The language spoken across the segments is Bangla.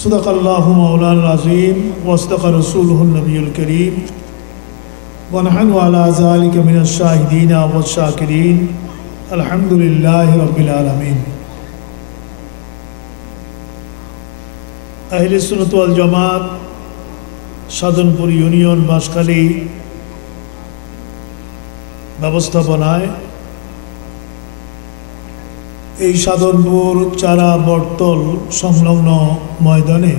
सदक़ल्लाहु मौलाना अज़ीम व सदक़ रसूलुहुन नबियुल करीम व नहनु अला ज़ालिका मिनश शाहिदीन व शाकिरीन अल्हम्दुलिल्लाहि रब्बिल आलमीन। अहले सुन्नत वल जमात साधनपुर यूनियन बाँশখালী ব্যবস্থাপনায় এই সাধনপুর চারা বটতল সংলগ্ন ময়দানে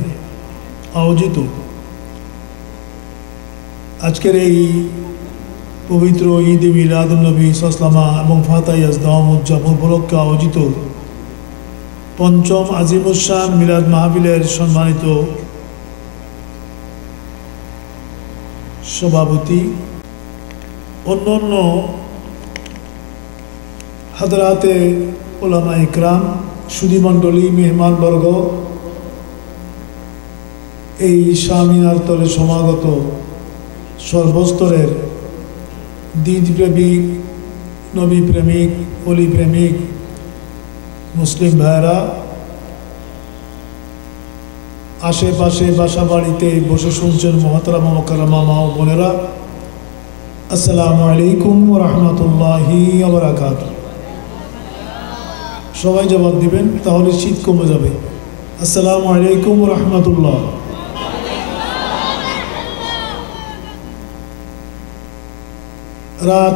আয়োজিত আজকের এই পবিত্র ঈদ মিলাদুন্নবী সাল্লাল্লাহু এবং ফাতাহ ইয়াজদাম উদযাপন উপলক্ষে আয়োজিত পঞ্চম আজিমুশান মিলাদ মাহফিলের সম্মানিত সভাপতি অন্যান্য হাদরাতে উলামা ইকরাম সুধীমণ্ডলী মেহমানবর্গ এই শামিয়ার তলে সমাগত সর্বস্তরের দ্বীনপ্রেমিক নবী প্রেমিক অলি প্রেমিক মুসলিম ভাইরা আশেপাশে বাসা বাড়িতে বসে শুনছেন মুহতারাম মুকাররমা মা ও বোনেরা, আসসালামু আলাইকুম ওয়া রাহমাতুল্লাহি ওয়া বারাকাতুহু। সবাই জবাব দিবেন, তাহলে শীত কমে যাবে। আসসালামু আলাইকুম ওয়া রাহমাতুল্লাহ। রাত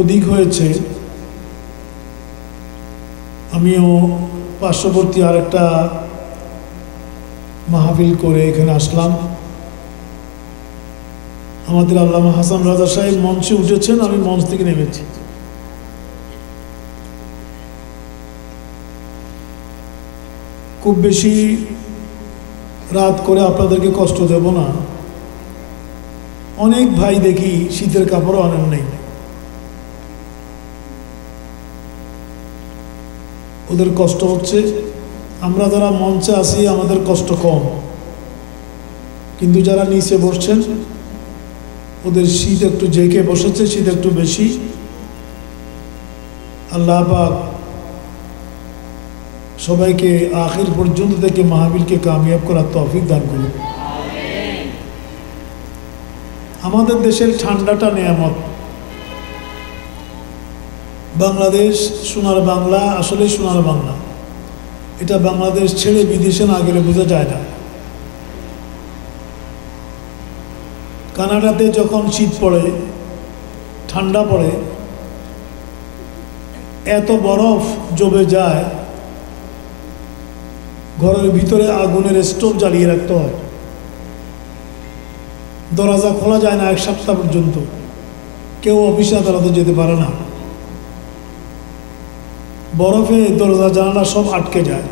অধিক হয়েছে, আমিও পার্শ্ববর্তী আরেকটা মাহফিল করে এখানে আসলাম। আমাদের আল্লামা হাসান রাজা সাহেব মঞ্চে উঠেছেন, আমি মঞ্চ থেকে নেমেছি। খুব বেশি রাত করে আপনাদেরকে কষ্ট দেব না। অনেক ভাই দেখি শীতের কাপড়ও আনেন নেই, ওদের কষ্ট হচ্ছে। আমরা যারা মঞ্চে আসি আমাদের কষ্ট কম, কিন্তু যারা নিচে বসছেন ওদের শীত একটু জেঁকে বসেছে, শীত একটু বেশি। আল্লাহ পাক সবাইকে আখির পর্যন্ত থেকে মাহফিলকে কামিয়াব করার তৌফিক দান করুন। আমাদের দেশের ঠান্ডাটা নেয়ামত। বাংলাদেশ সোনার বাংলা, আসলে সোনার বাংলা। এটা বাংলাদেশ ছেড়ে বিদেশে না গেলে বোঝা যায় না। কানাডাতে যখন শীত পড়ে, ঠান্ডা পড়ে, এত বরফ জমে যায়, ঘরের ভিতরে আগুনের স্টোভ জ্বালিয়ে রাখতে হয়। দরজা খোলা যায় না এক সপ্তাহ পর্যন্ত, কেউ অফিসে আদালতে যেতে পারে না। বরফে দরজা জানালা সব আটকে যায়,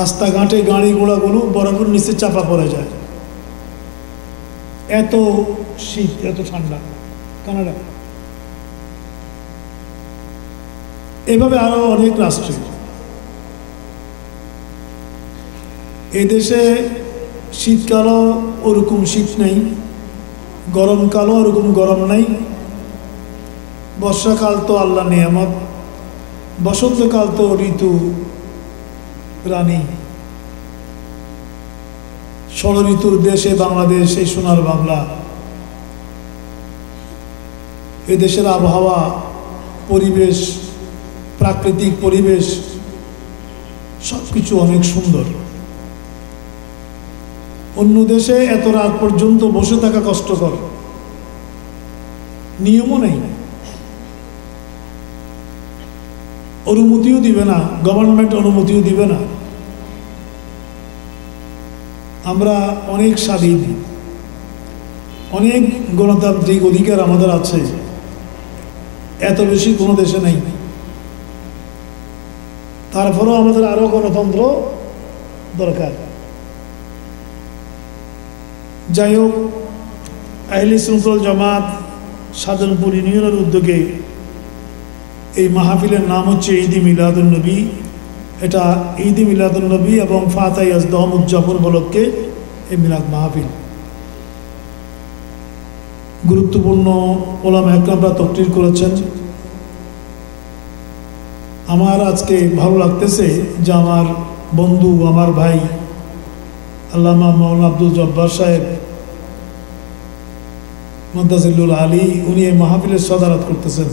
রাস্তাঘাটে গাড়ি ঘোড়াগুলো বরফের নিচে চাপা পড়ে যায়। এত শীত, এত ঠান্ডা কানাডা। এভাবে আরো অনেক রাষ্ট্রে। এই দেশে শীতকালও ওরকম শীত নেই, গরমকালও ওরকম গরম নেই। বর্ষাকাল তো আল্লাহ নিয়ামত, বসন্তকাল তো ঋতু রানী। ষড় ঋতুর দেশে বাংলাদেশ, এই সোনার বাংলা। এই দেশের আবহাওয়া, পরিবেশ, প্রাকৃতিক পরিবেশ সবকিছু অনেক সুন্দর। অন্য দেশে এত রাত পর্যন্ত বসে থাকা কষ্টকর, নিয়মও নেই, অনুমতিও দিবে না, গভর্নমেন্ট অনুমতিও দিবে না। আমরা অনেক স্বাধীন, অনেক গণতান্ত্রিক অধিকার আমাদের আছে, এত বেশি কোনো দেশে নেই। তারপরেও আমাদের আরো গণতন্ত্র দরকার। যাই হোক, আহলে সুন্নাত ওয়াল জামাত সাধনপুর ইউনিয়নের উদ্যোগে এই মাহফিলের নাম হচ্ছে ঈদ মিলাদুন্নবী। এটা ঈদ মিলাদুন্নবী এবং ফাতাহ ইয়াজদাম উদযাপন উপলক্ষে এই মিলাদ মাহফিল। গুরুত্বপূর্ণ ওলামা ইকরামরা তাকরীর করেছেন। আমার আজকে ভালো লাগতেছে যে আমার বন্ধু, আমার ভাই আল্লামা মাওলানা আব্দুল জব্বার সাহেব মাদ্দাজিল্লুল আলী, উনি এই মাহফিলের সদারত করতেছেন।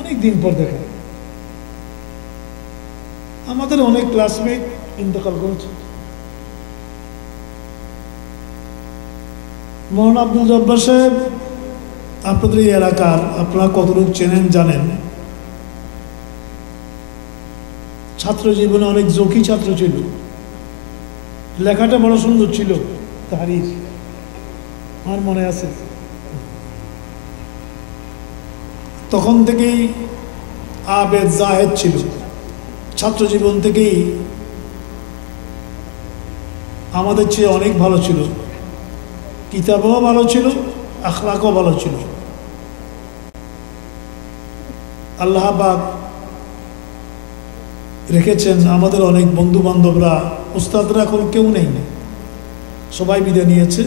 অনেক দিন পর দেখা, আমাদের অনেক ক্লাসমেট ইন্তেকাল করেছে। মাওলানা আব্দুল জব্বার সাহেব আপনাদের এই এলাকার, আপনারা কতটুকু চেনেন জানেন, ছাত্র জীবনে অনেক জকি ছাত্র ছিল, লেখাটা বড় সুন্দর ছিল, তাহরির আমার মনে আছে। তখন থেকেই আবেদ জাহেদ ছিল, ছাত্র জীবন থেকেই আমাদের চেয়ে অনেক ভালো ছিল, কিতাবও ভালো ছিল, আখলাকও ভালো ছিল। আল্লাহ পাক রেখেছেন আমাদের অনেক বন্ধু বান্ধবরা, উস্তাদরা এখন কেউ নেই, সবাই বিদায় নিয়েছে।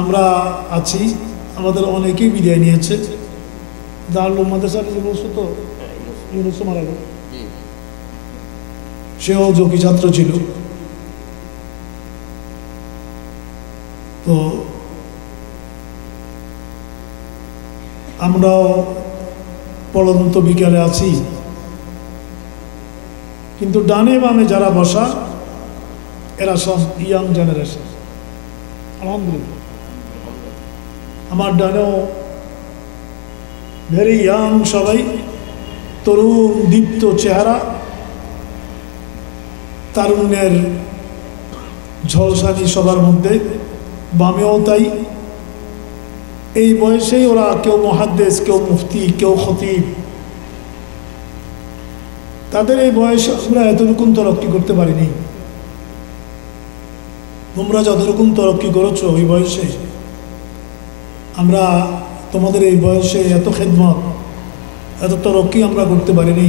আমরা আছি, আমাদের অনেকেই বিদায় নিয়েছে। দারুল মাদ্রাসার ইউনুস তো ইউনুস মারা গেল, সেও যোগী ছাত্র ছিল। তো আমরাও পড়ন্ত বিকালে আছি, কিন্তু ডানে বামে যারা বসা এরা সব ইয়াং জেনারেশন। আলহামদুলিল্লাহ, আমার ডানেও ভেরি ইয়াং, সবাই তরুণ দীপ্ত চেহারা, তারুণ্যের ঝলসানি সবার মধ্যে। বামেও তাই, এই বয়সেই ওরা কেউ মুহাদ্দিস, কেউ মুফতি, কেউ খতিব। তাদের এই বয়সে আমরা এতরকম তরক্কি করতে পারিনি। তোমরা যতরকম তরক্কি করেছো ওই বয়সে, আমরা তোমাদের এই বয়সে এত খেদমত, এত তরক্কি আমরা করতে পারিনি।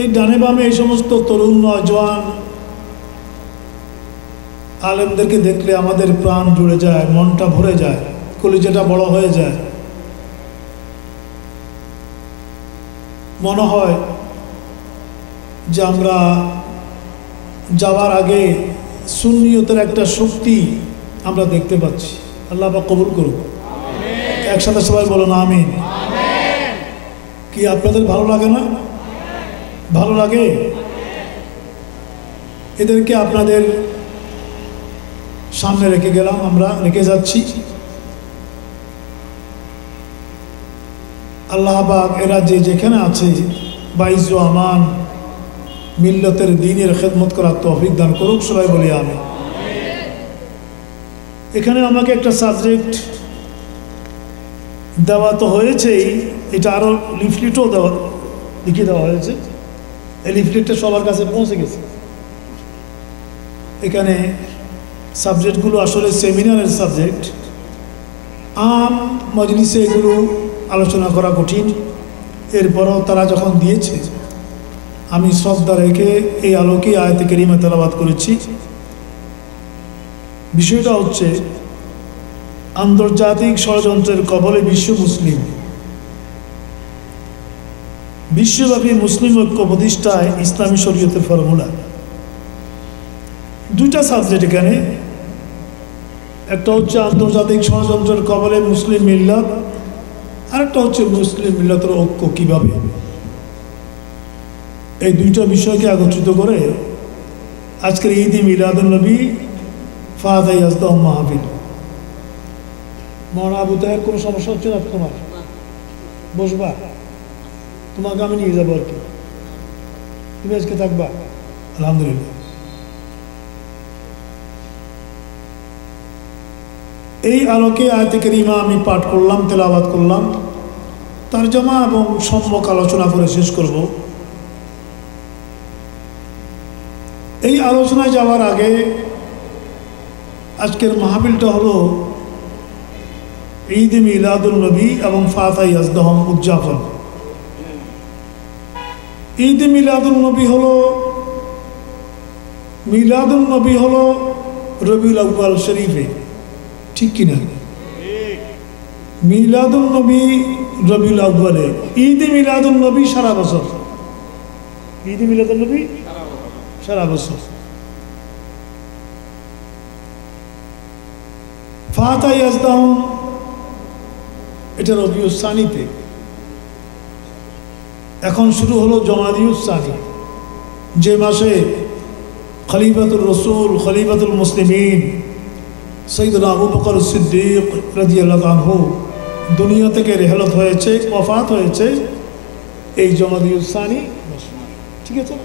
এই ডানে বামে এই সমস্ত তরুণ নওজোয়ান আলেমদেরকে দেখলে আমাদের প্রাণ জুড়ে যায়, মনটা ভরে যায়, কলিজাটা বড় হয়ে যায়। মনে হয় যে আমরা যাওয়ার আগে সুন্নিয়তের একটা শক্তি আমরা দেখতে পাচ্ছি। আল্লাহ পাক কবুল করুন। একসাথে সবাই বলুন আমিন। কি আপনাদের ভালো লাগে না? ভালো লাগে? এদেরকে আপনাদের সামনে রেখে গেলাম, আমরা রেখে যাচ্ছি। আল্লাহ পাক এরা যে যেখানে আছে বাইজু আমান মিল্লতের দ্বীনের খেদমত করার তৌফিক দান করুক। সবাই বলি আমি। এখানে আমাকে একটা সাবজেক্ট দেওয়া তো হয়েছেই, এটা আরও লিফলেটও দেওয়া লিখে দেওয়া হয়েছে। এই লিফলেটটা সবার কাছে পৌঁছে গেছে। এখানে সাবজেক্টগুলো আসলে সেমিনারের সাবজেক্ট, আম মজলিসে এগুলো আলোচনা করা কঠিন। এরপরও তারা যখন দিয়েছে, আমি শ্রদ্ধা রেখে এই আলোকে আয়াতে কারিমা তেলাওয়াত করেছি। বিষয়টা হচ্ছে আন্তর্জাতিক ষড়যন্ত্রের কবলে বিশ্ব মুসলিম, বিশ্বব্যাপী মুসলিম ঐক্য প্রতিষ্ঠায় ইসলামী শরীয়তের ফর্মুলা। দুইটা সাবজেক্ট এখানে, একটা হচ্ছে আন্তর্জাতিক ষড়যন্ত্রের কবলে মুসলিম মিল্লাত, আরেকটা হচ্ছে মুসলিম মিল্লাতের ঐক্য কিভাবে। এই দুইটা বিষয়কে একত্রিত করে আজকের ঈদ মিলাদুন নবী ফাদাই আজদম মাহফিল। মৌলানা আবু তাহের কোনো সমস্যা হচ্ছে না তোমার? বসবা, তোমাকে আমি নিয়ে যাবো আর কি, তুমি আজকে থাকবা? আলহামদুলিল্লাহ। এই আলোকে আয়াতে কারিমা আমি পাঠ করলাম, তেলাওয়াত করলাম, তরজমা এবং সম্যক আলোচনা করে শেষ করব। এই আলোচনায় যাওয়ার আগে আজকের মাহফিলটা হলো ঈদ মিলাদুন নবী এবং ফাতাই আজদহম উদযাপন। ঈদ মিলাদুন নবী হলো রবিউল আউয়াল শরীফে, ঠিক কিনা? মিলাদুন নবী রবিউল আউয়ালে, ঈদ মিলাদুন নবী সারা বছর। ঈদ মিলাদুন্নবী সারা বছর। ফাতা ইয়াজদাউন এটা রবিউস সানিতে, এখন শুরু হলো জমাদিউস সানি, যে মাসে খলিফাতুর রসুল খলিফাতুল মুসলিমিন সৈয়দনা আবু বকর সিদ্দিক রাদিয়াল্লাহু আনহু দুনিয়া থেকে রেহালত হয়েছে, ওয়াফাত হয়েছে এই জমাদিউস সানি। ঠিক আছে,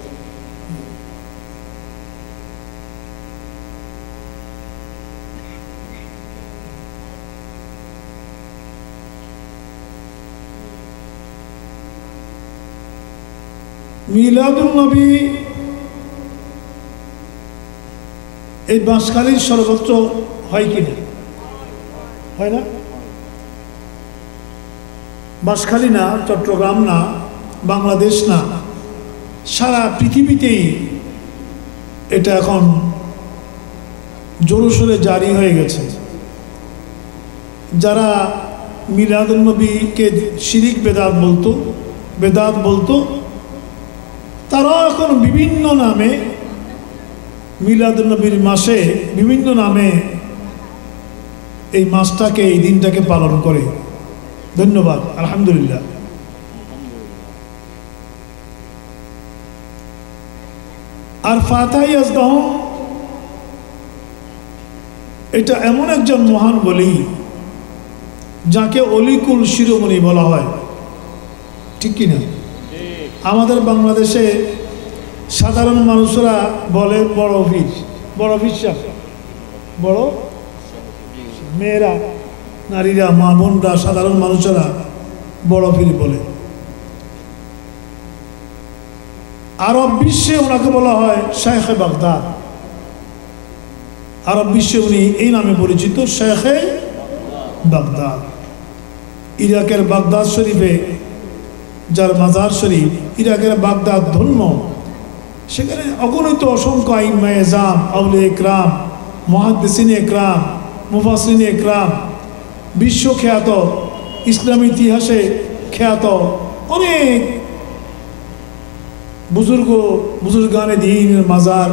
মিলাদুন নবী এই বাঁশখালীর সর্বত্র হয় কিনা? হয় না? বাঁশখালী না, চট্টগ্রাম না, বাংলাদেশ না, সারা পৃথিবীতেই এটা এখন জোরসোরে জারি হয়ে গেছে। যারা মিলাদুন নবীকে শিরিক বেদাত বলতো তারাও এখন বিভিন্ন নামে মিলাদুন নবীর মাসে বিভিন্ন নামে এই মাসটাকে, এই দিনটাকে পালন করে। ধন্যবাদ, আলহামদুলিল্লাহ। আর ফাতা ইয়াজদাউন এটা এমন একজন মহান বলি যাকে অলিকুল শিরোমণি বলা হয়, ঠিক কিনা? আমাদের বাংলাদেশে সাধারণ মানুষরা বলে বড় অফিস, বড় বিশ্বাস, বড় মেয়েরা, নারীরা, মা বোনরা, সাধারণ মানুষেরা বড় পীর বলে। আরব বিশ্বে ওনাকে বলা হয় শেখে বাগদাদ। আরব বিশ্বে উনি এই নামে পরিচিত, শেখে বাগদাদ। ইরাকের বাগদাদ শরীফে যার মাজার শরীফ, ইরাকের বাগদাদ ধন্য, সেখানে অগণিত অসংখ্য আইম্মায়ে এজাম, আউলিয়া ইকরাম, মুহাদ্দিসিনে ইকরাম, মুফাসসিরিনে ইকরাম, বিশ্বখ্যাত, ইসলামী ইতিহাসে খ্যাত অনেক বুজুর্গানে দ্বীনের মাজার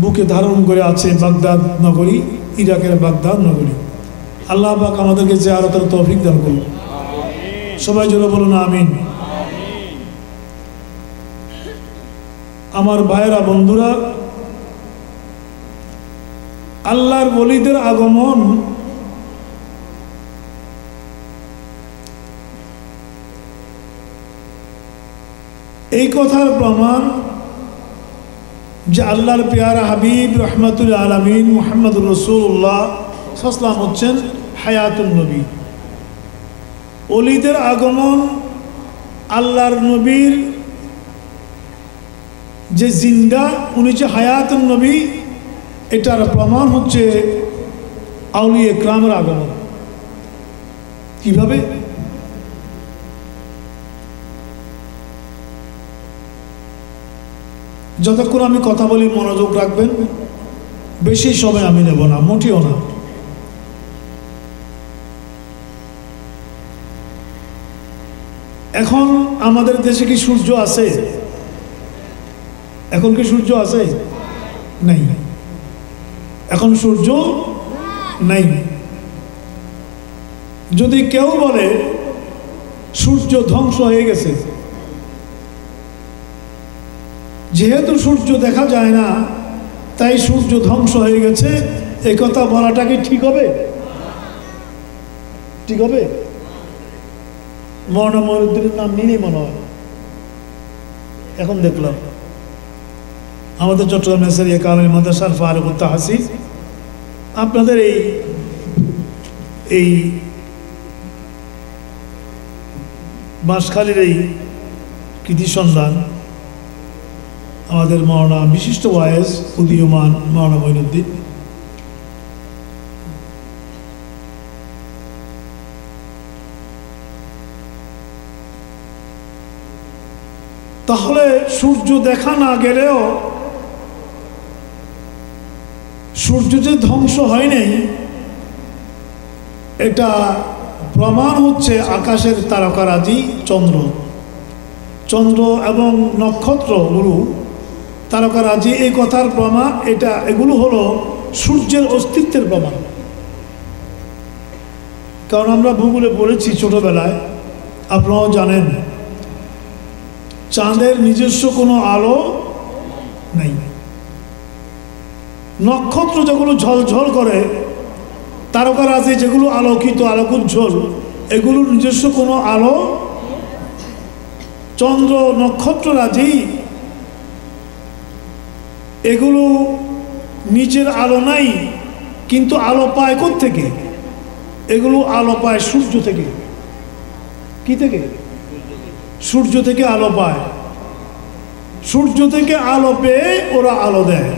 বুকে ধারণ করে আছে বাগদাদ নগরী, ইরাকের বাগদাদ নগরী। আল্লাহ পাক আমাদেরকে জিয়ারতের তৌফিক দান করুন। সবাই জোরে বলুন আমিন। আমার ভাইয়েরা, বন্ধুরা, আল্লাহর ওলিদের আগমন এই কথার প্রমাণ যে আল্লাহর পেয়ারা হাবিব রহমাতুল আলামিন মুহাম্মদুর রাসূলুল্লাহ সাল্লাল্লাহু আলাইহি ওয়াসাল্লাম হচ্ছেন হায়াতুন নবী। ওলিদের আগমন আল্লাহর নবীর যে জিন্দা, উনি যে হায়াতুন নবী, এটার প্রমাণ হচ্ছে আউলিয়া ইকরামের আগমন। কিভাবে? যতক্ষণ আমি কথা বলি মনোযোগ রাখবেন, বেশি সময় আমি নেব না, মোটেও না। এখন আমাদের দেশে কি সূর্য আছে? এখন কি সূর্য আছে? নাই। এখন সূর্য নাই। যদি কেউ বলে সূর্য ধ্বংস হয়ে গেছে, যেহেতু সূর্য দেখা যায় না তাই সূর্য ধ্বংস হয়ে গেছে, এই কথা বলাটা কি ঠিক হবে? ঠিক হবে? মৌলানা মঈনুদ্দিনের নাম নিয়ে মনে হয়। এখন দেখলাম আমাদের চট্টগ্রাম নেসারিয়া কামিল মাদ্রাসার ফারুকুত তাহসিন আপনাদের এই বাঁশখালীর এই কৃতি সন্ধান আমাদের মৌলানা বিশিষ্ট ওয়াইজ উদীয়মান মৌলানা মঈনুদ্দিন, তাহলে সূর্য দেখা না গেলেও সূর্য যে ধ্বংস হয় নাই এটা প্রমাণ হচ্ছে আকাশের তারকারাজি চন্দ্র। চন্দ্র এবং নক্ষত্রগুলো তারকারাজি এই কথার প্রমাণ, এগুলো হলো সূর্যের অস্তিত্বের প্রমাণ। কারণ আমরা ভূগোলে পড়েছি ছোটবেলায়, আপনারাও জানেন, চাঁদের নিজস্ব কোনো আলো নেই। নক্ষত্র যেগুলো ঝলঝল করে, তারকারাজি যেগুলো আলোকিত আলোকোজ্জ্বল, এগুলোর নিজস্ব কোনো আলো, চন্দ্র নক্ষত্ররাজি এগুলো নিজের আলো নাই, কিন্তু আলো পায় কোত্থেকে? এগুলো আলো পায় সূর্য থেকে। কি থেকে? সূর্য থেকে আলো পায়। সূর্য থেকে আলো পেয়ে ওরা আলো দেয়।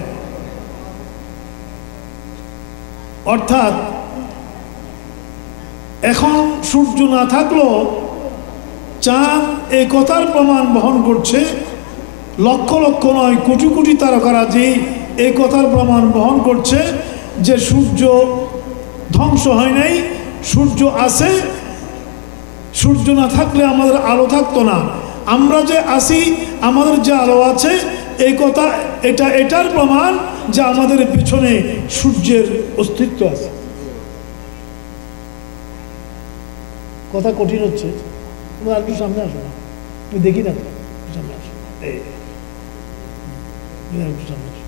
অর্থাৎ এখন সূর্য না থাকলেও চাঁদ এই কথার প্রমাণ বহন করছে, লক্ষ লক্ষ নয় কোটি কোটি তারকারাজি এই কথার প্রমাণ বহন করছে যে সূর্য ধ্বংস হয় নাই, সূর্য আছে। সূর্য না থাকলে আমাদের আলো থাকতো না। আমরা যে আসি, আমাদের যে আলো আছে, এই কথা এটার প্রমাণ যে আমাদের পেছনে সূর্যের অস্তিত্ব আছে। কথা কঠিন হচ্ছে, আর একটু সামনে আসো, তুমি দেখি না, সামনে আসো, একটু সামনে আসো।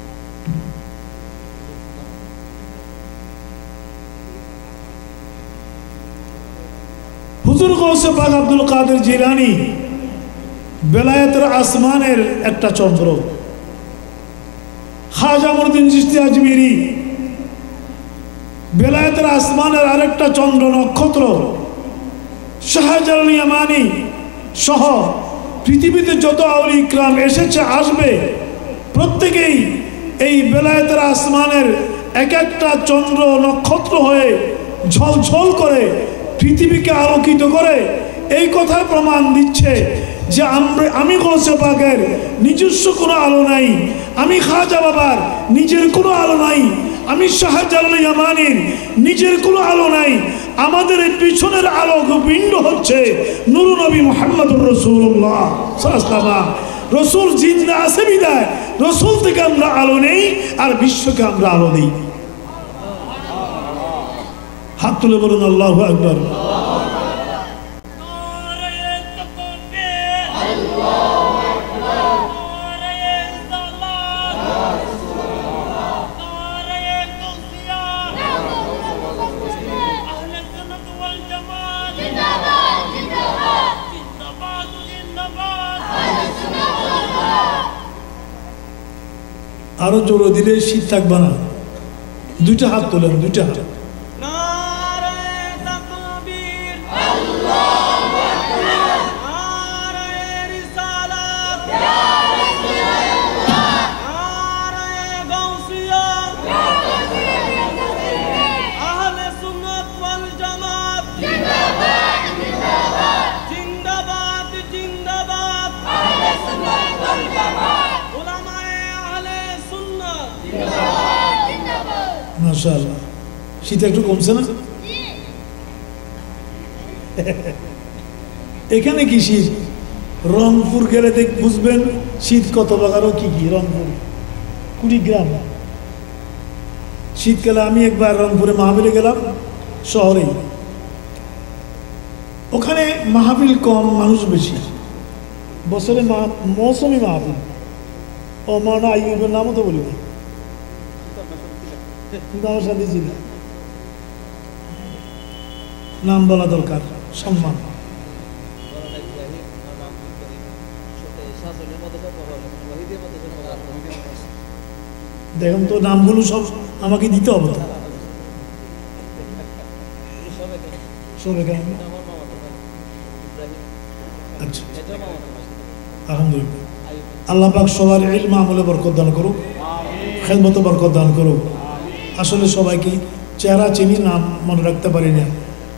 হুজুর গৌসে পাক আব্দুল কাদের জিলানী বেলায়েতের আসমানের একটা চন্দ্র, খাজা মুঈনুদ্দিন চিশতি আজমিরি বেলায়েতের আসমানের আরেকটা চন্দ্র নক্ষত্র, শাহজালাল ইয়ামানি সহ পৃথিবীতে যত আউলি ইকরাম এসেছে আসবে, প্রত্যেকেই এই বেলায়েতের আসমানের এক একটা চন্দ্র নক্ষত্র হয়ে ঝলঝল করে পৃথিবীকে আলোকিত করে এই কথার প্রমাণ দিচ্ছে যে আমি গৌসে পাকের নিজস্ব কোনো আলো নাই, আমি খাজা বাবার নিজের কোনো আলো নাই, আমি শাহজালাল ইয়ামানির নিজের কোনো আলো নাই। আমাদের পিছনের আলোক পিণ্ড হচ্ছে নূর নবী মুহাম্মদুর রাসূলুল্লাহ সাল্লাল্লাহু আলাইহি ওয়াসাল্লাম। রসুল জিন্দা আছে বিদায় রসুল থেকে আমরা আলো নেই, আর বিশ্বকে আমরা আলো দিই। হাত তুলে বলুন আল্লাহু আকবার। আরো জোরে দিলে শীত থাকবে না। দুইটা হাত তোলেন, দুইটা হাত। মাশাআল্লাহ, শীত একটু কমছে না? এখানে কি শীত? রংপুর গেলে বুঝবেন শীত কত প্রকার, কি কি। রংপুর কুড়িগ্রাম শীতকালে আমি একবার রংপুরে মাহফিলে গেলাম, শহরেই। ওখানে মাহফিল কম, মানুষ বেশি। বছরে মৌসুমি মাহফিল। ও মাওলানা আইয়ুবের নামও তো বলি না, কিন্তু আমার সাথে ছিল। নাম বলা দরকার, সম্মান। দেখুন তো নামগুলো সব আমাকে দিতে হবে তো। আচ্ছা, আলহামদুলিল্লাহ। আল্লাহ পাক সবার ইলম আমলে বরকত দান করুক, খেদমতে বরকত দান করুক। আসলে সবাইকে চেহারা চিনি, নাম মনে রাখতে পারি না।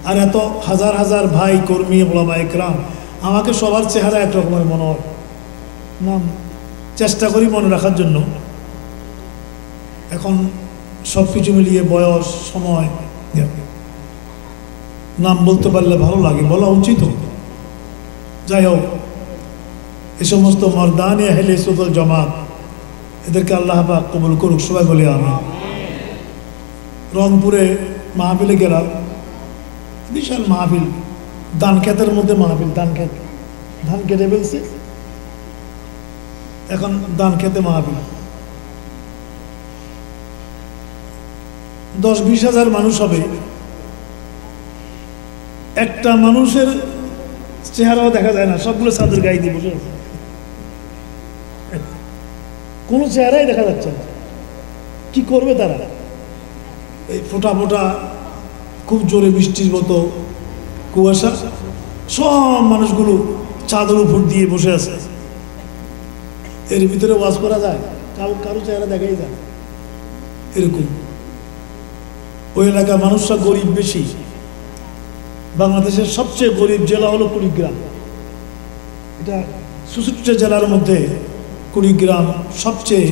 আর এত হাজার হাজার ভাই কর্মী ওলামা ইকরাম, আমাকে সবার চেহারা একরকমের মনে হয়। নাম চেষ্টা করি মনে রাখার জন্য। এখন সব কিছু মিলিয়ে বয়স, সময়, নাম বলতে পারলে ভালো লাগে, বলা উচিত। যাই হোক, এই সমস্ত মর্দানি আহলে সুন্নাত জামাত, এদেরকে আল্লাহ পাক কবুল করুক। সবাই বলি আমিন। রংপুরে মাহফিলে গেলাম, বিশাল মাহফিল, ধান ক্ষেতের মধ্যে মাহফিল। ধান ক্ষেত, ধান কেটে ফেলছে, এখন ধান খেতে মাহফিল। 10-20 হাজার মানুষ হবে, একটা মানুষের চেহারাও দেখা যায় না, সবগুলো চাদর গায়ে দিয়ে বসে আছে, কোনো চেহারাই দেখা যাচ্ছে না। কি করবে তারা? এই ফোঁটা ফোঁটা খুব জোরে বৃষ্টির মতো কুয়াশা, সব মানুষগুলো চাদর উপর দিয়ে বসে আছে। এর ভিতরে ওয়াজ করা যায়? কারো চেহারা দেখাই যায় এরকম। ওই এলাকার মানুষরা গরিব বেশি। বাংলাদেশের সবচেয়ে গরিব জেলা হলো কুড়িগ্রাম। এটা 64 জেলার মধ্যে কুড়িগ্রাম সবচেয়ে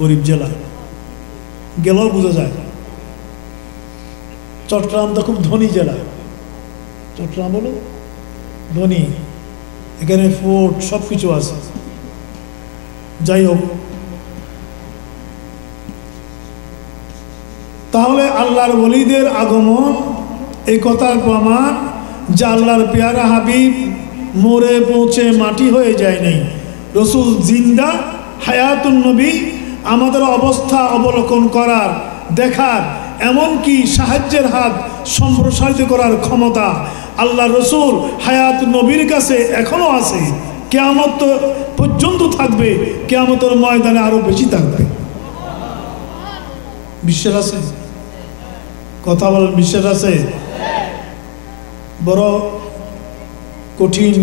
গরিব জেলা, গেলেও বোঝা যায়। চট্টগ্রাম তো খুব ধনী জেলা, চট্টগ্রাম হলো ধনী, এখানে ফোর্ট সব কিছু আছে। যাই হোক, তাহলে আল্লাহর ওলিদের আগমন এই কথার প্রমাণ যে আল্লাহর পেয়ারা হাবিব মরে পৌঁছে মাটি হয়ে যায় নাই। রসুল জিন্দা, হায়াতুন নবী, আমাদের অবস্থা অবলোকন করার, দেখার, এমনকি সাহায্যের হাত সম্প্রসারিত করার ক্ষমতা আল্লাহ রসুল হায়াত নবীর কাছে এখনো আছে। কিয়ামত পর্যন্ত থাকবে, কিয়ামতের ময়দানে আরো বেশি থাকবে। বিশ্বাস আছে? কথা বলেন, বিশ্বাস আছে? বড় কঠিন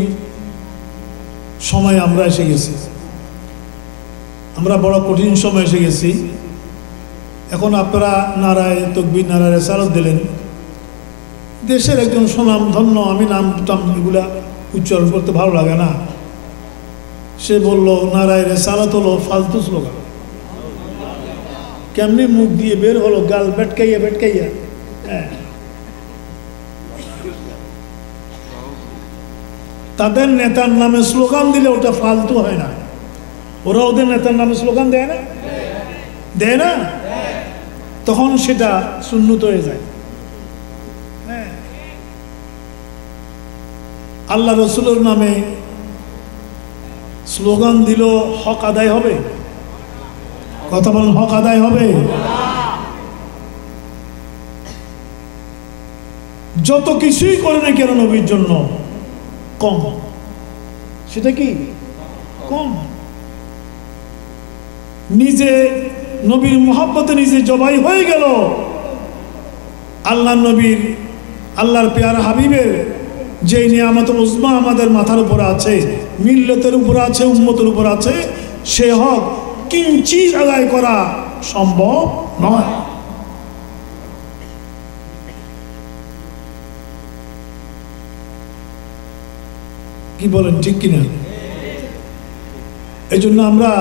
সময় আমরা এসে গেছি, আমরা বড় কঠিন সময় এসে গেছি। এখন আপনারা নারায় তকবীর, নারায় রিসালাত দিলেন। দেশের একজন সুনাম ধন্য, আমি নাম টাম এগুলা উচ্চারণ করতে ভালো লাগে না, সে বলল নারায় রিসালাত হলো ফালতু স্লোগান। কেমনি মুখ দিয়ে বের হলো, গাল বেটকাইয়া বেটকাইয়া। হ্যাঁ, তাদের নেতার নামে স্লোগান দিলে ওটা ফালতু হয় না। ওরা ওদের নেতার নামে স্লোগান দেয় না, দেয় না, তখন সেটা সুন্নত হয়ে যায়। হ্যাঁ, আল্লাহ রসুলের নামে স্লোগান দিল, হক আদায় হবে? কথা বলেন, হক আদায় হবে? যত কিছুই করে না কেন নবীর জন্য কম, সেটা কি কম? নিজে নবীর মোহাব্বতে নিজে জবাই হয়ে গেল। আল্লাহ নবীর, আল্লাহর পেয়ারা হাবিবের যে নিয়ামত উজমা আমাদের মাথার উপর আছে, মিল্লতের উপর আছে, উম্মতের উপর আছে, সে হক কিঞ্চিত আদায় করা সম্ভব নয়। কি বলেন, ঠিক কিনা? এই জন্য আমরা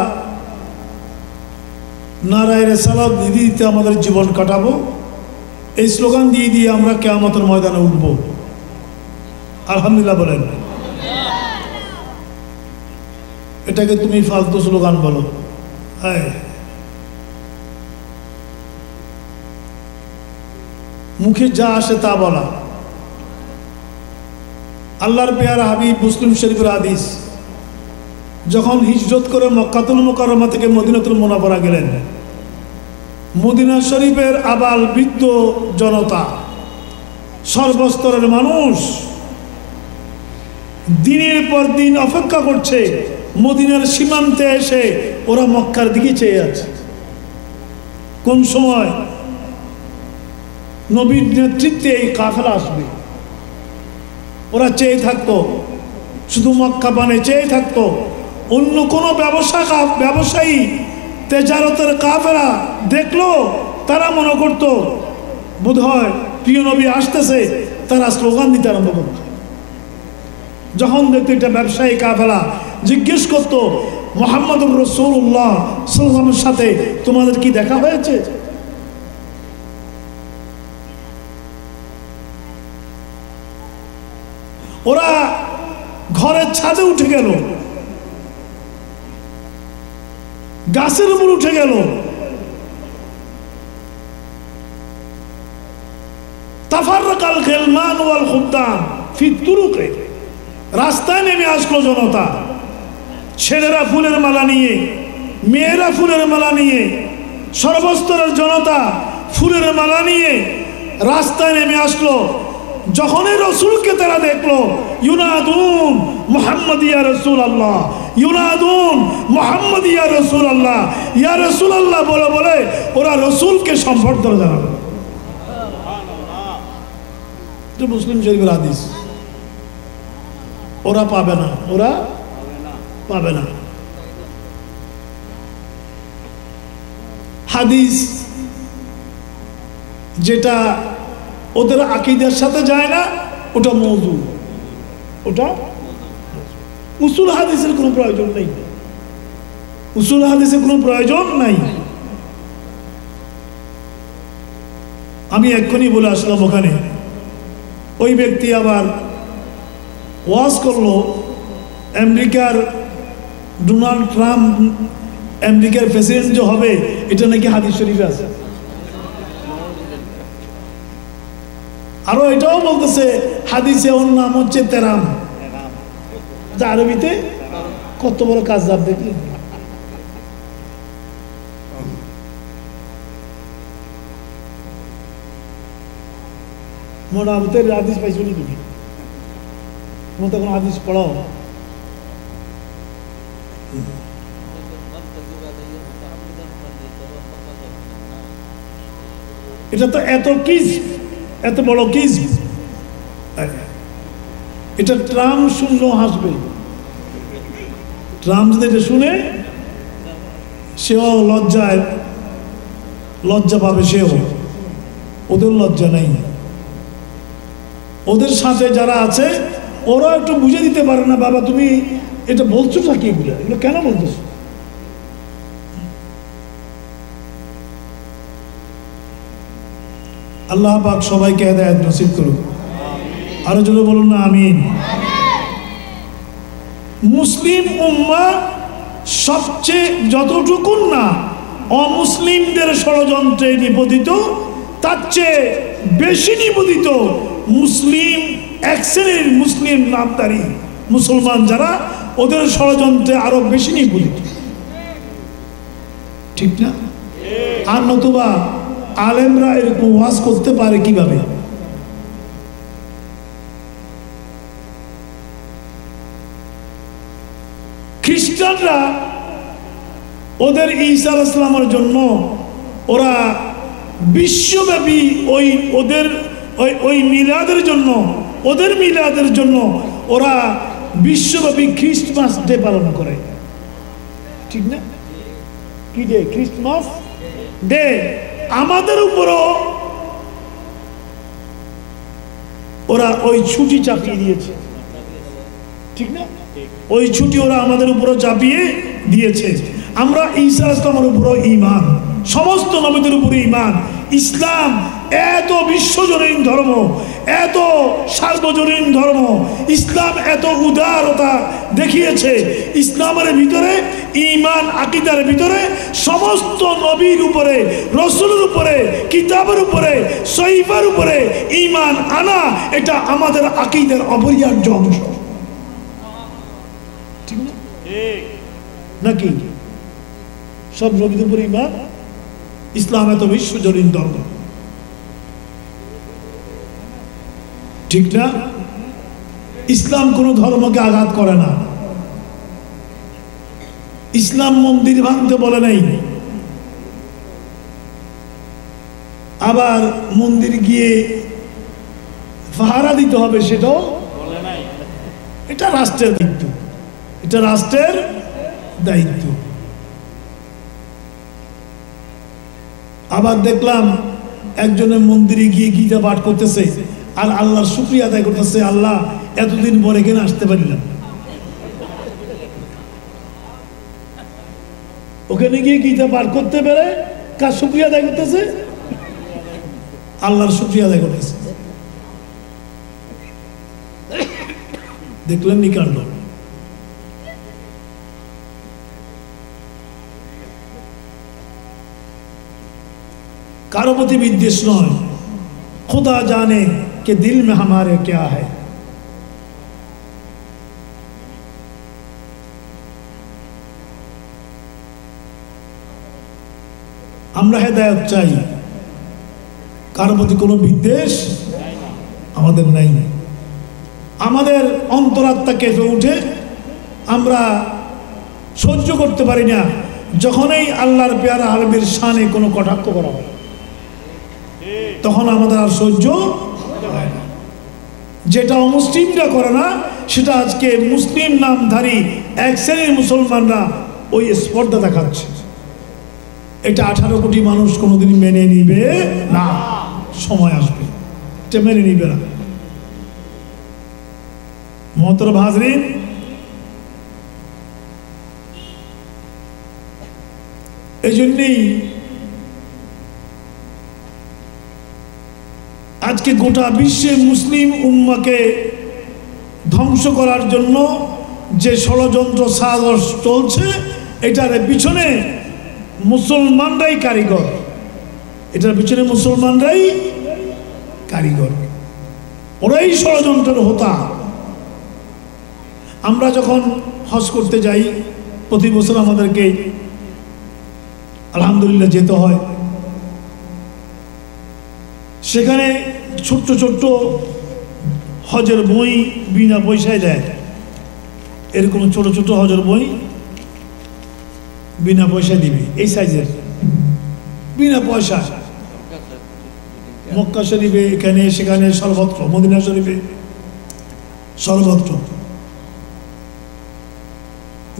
নারায়ে রিসালাত দিয়ে দিতে আমাদের জীবন কাটাবো, এই স্লোগান দিয়ে দিয়ে আমরা কিয়ামতের ময়দানে উঠব। আলহামদুলিল্লাহ বলেন। এটাকে তুমি ফালতু স্লোগান বলো? হ্যাঁ, মুখে যা আসে তা বলা। আল্লাহর পেয়ারা হাবিব, মুসলিম শরীফের হাদিস, যখন হিজরত করে মক্কাতুল মুকাররমা থেকে মদিনাতুল মুনাওয়ারা গেলেন, মদিনা শরীফের আবাল বৃদ্ধ জনতা, সর্বস্তরের মানুষ দিনের পর দিন অপেক্ষা করছে, মদিনার সীমান্তে এসে ওরা মক্কার দিকে চেয়ে আছে কোন সময় নবীর নেতৃত্বে এই কাফেলা আসবে। ওরা চেয়ে থাকতো, শুধু মক্কা পানে চেয়ে থাকতো। অন্য কোনো ব্যবসায়ী তেজারতের কাফেলা দেখলো, তারা মনে করতো বোধহয় প্রিয় নবী আসতেছে, তারা স্লোগান দিতে আরম্ভ করত। যখন দেখতো এটা ব্যবসায়ী কাফেলা, জিজ্ঞেস করতো মুহাম্মদুর রাসূলুল্লাহ সাল্লাল্লাহু আলাইহি ওয়াসাল্লামের সাথে তোমাদের কি দেখা হয়েছে? ওরা ঘরের ছাদে উঠে গেল, গাছের উপর উঠে গেল, তাফাররাকাল গিলমান ওয়াল খুদ্দাম ফি তুরুকে, রাস্তায় নেমে আসলো জনতা। ছেলেরা ফুলের মালা নিয়ে, মেয়েরা ফুলের মালা নিয়ে, সর্বস্তরের জনতা ফুলের মালা নিয়ে রাস্তায় নেমে আসলো। যখনই রসুলকে তারা দেখলো, ইউনাদুন মুহাম্মদ ইয়া রাসূলুল্লাহ, ইউনাদুন মুহাম্মদ ইয়া রাসূলুল্লাহ, ইয়া রাসূলুল্লাহ বলে বলে ওরা রসুলকে সম্বর্ধনা জানালো। মুসলিম শরীফের হাদিস। ওরা পাবে না, ওরা পাবে না। হাদিস যেটা ওদের আকীদার সাথে যায় না ওটা মওযু, ওটা উসুল হাদিসের কোনো প্রয়োজন নেই, উসুল হাদিসের কোনো প্রয়োজন নাই। আমি এক্ষুনি বলে আসলাম ওখানে, ওই ব্যক্তি আবার ওয়াজ করলো আমেরিকার ডোনাল্ড ট্রাম্প আমেরিকার প্রেসিডেন্ট যে হবে এটা নাকি হাদিস শরীফে আছে। আরো এটাও বলতেছে হাদিসে ওর নাম হচ্ছে তেরাম, যা আরবিতে কত বড় কাজ যাব দেখলেন। মোটামুটি হাদিস পাইছো নি তুমি? তোমার তো কোনো হাদিস পড়াও? এটা তো এত কিস, এত বড় কিস। এটা ট্রাম্প শুনলেও হাসবে। ট্রাম্প যদি এটা শুনে সেও লজ্জা পাবে, সেও। ওদের লজ্জা নেই। ওদের সাথে যারা আছে ওরা একটু বুঝে দিতে পারে না, বাবা তুমি এটা বলছো নাকি, এগুলো এগুলো কেন বলতেছো? আল্লাহ পাক সবাইকে হেদায়েত নসিব করুক। আরো জোরে বলুন না আমিন। মুসলিম উম্মাহ সবচেয়ে যতটুকু না অমুসলিমদের ষড়যন্ত্রে নিপতিত, তার চেয়ে বেশি নিপতিত মুসলিম এক শ্রেণীর মুসলিম নামধারী মুসলমান যারা, ওদের ষড়যন্ত্রে আরো বেশি নিপতিত, ঠিক না? আর নতুবা আলেমরা এরকম ওয়াজ করতে পারে কিভাবে? খ্রিস্টানরা ওদের ঈসা আলাইহিস সালামের জন্য ওরা বিশ্বব্যাপী ওই মিলাদের জন্য, ওদের মিলাদের জন্য ওরা বিশ্বব্যাপী খ্রিস্টমাস ডে পালন করে, ঠিক না? কি ডে? Christmas day. আমাদের উপরও ওরা ওই ছুটি চাপিয়ে দিয়েছে, ঠিক না? ওই ছুটি ওরা আমাদের উপরও চাপিয়ে দিয়েছে। আমরা ঈসা আলাইহিস সালামের উপরও ঈমান, সমস্ত নবীদের উপরে ঈমান। ইসলাম এত বিশ্বজনীন ধর্ম, এত সার্বজনীন ধর্ম, ইসলাম এত উদারতা দেখিয়েছে। ইসলামের ভিতরে ঈমান, আকীদার ভিতরে সমস্ত নবীর উপরে, রাসূলের উপরে, কিতাবের উপরে, সহিফার উপরে ঈমান আনা, এটা আমাদের আকীদার অপরিহার্য অংশ, ঠিক না? নাকি সব নবীর উপরে ঈমান? ইসলাম এত বিশ্বজনীন ধর্ম, ঠিক না? ইসলাম কোন ধর্মকে আঘাত করে না। ইসলাম মন্দির ভাঙতে বলে নাই, আবার মন্দির গিয়ে পাহারা দিতে হবে সেটাও বলে নাই। এটা রাষ্ট্রের দায়িত্ব, এটা রাষ্ট্রের দায়িত্ব। আবার দেখলাম একজনের মন্দিরে গিয়ে গীতা পাঠ করতেছে আর আল্লাহর শুকরিয়া আদায় করতেছে, আল্লাহ এতদিন পরে এখানে আসতে পারিলাম। ওখানে গিয়ে গীতা পাঠ করতে পেরে কার শুকরিয়া আদায় করতেছে? আল্লাহর শুকরিয়া আদায় করতেছে। দেখলেন নি কাণ্ড। कारो प्रति विद्वेष नय, खुदा जाने कि दिल में हमारे क्या है। আমরা হেদায়েত চাই, কারো প্রতি কোনো বিদ্বেষ আমাদের নাই। আমাদের অন্তরাত্মা কেঁপে উঠে, আমরা সহ্য করতে পারি না যখনই আল্লাহর পেয়ারা হাবিবের শানে কোনো কটাক্ষ করা হয়, তখন আমাদের আর সহ্য হয় না। যেটা অমুসলিমরা করে না, সেটা আজকে মুসলিম নামধারী এক শ্রেণীর মুসলমানরা ওই স্পর্ধা দেখাচ্ছে। এটা 18 কোটি মানুষ কোনোদিন মেনে নিবে না, সময় আসবে এটা মেনে নিবে না। মোহতরম হাজরিন, এই জন্যই আজকে গোটা বিশ্বে মুসলিম উম্মাকে ধ্বংস করার জন্য যে ষড়যন্ত্র সাজস চলছে, এটার পিছনে মুসলমানরাই কারিগর। এটার পিছনে মুসলমানরাই কারিগর, ওরাই ষড়যন্ত্রের হোতা। আমরা যখন হজ করতে যাই, প্রতি বছর আমাদেরকে আলহামদুলিল্লাহ যেতে হয়। সেখানে ছোট্ট ছোট্ট হজের বই বিনা পয়সায় দেয়। এরকম ছোট ছোট হজের বই বিনা পয়সায় দিবে, এই সাইজের বিনা পয়সা। মক্কা শরীফে, এখানে সেখানে সর্বত্র, মদিনা শরীফে সর্বত্র।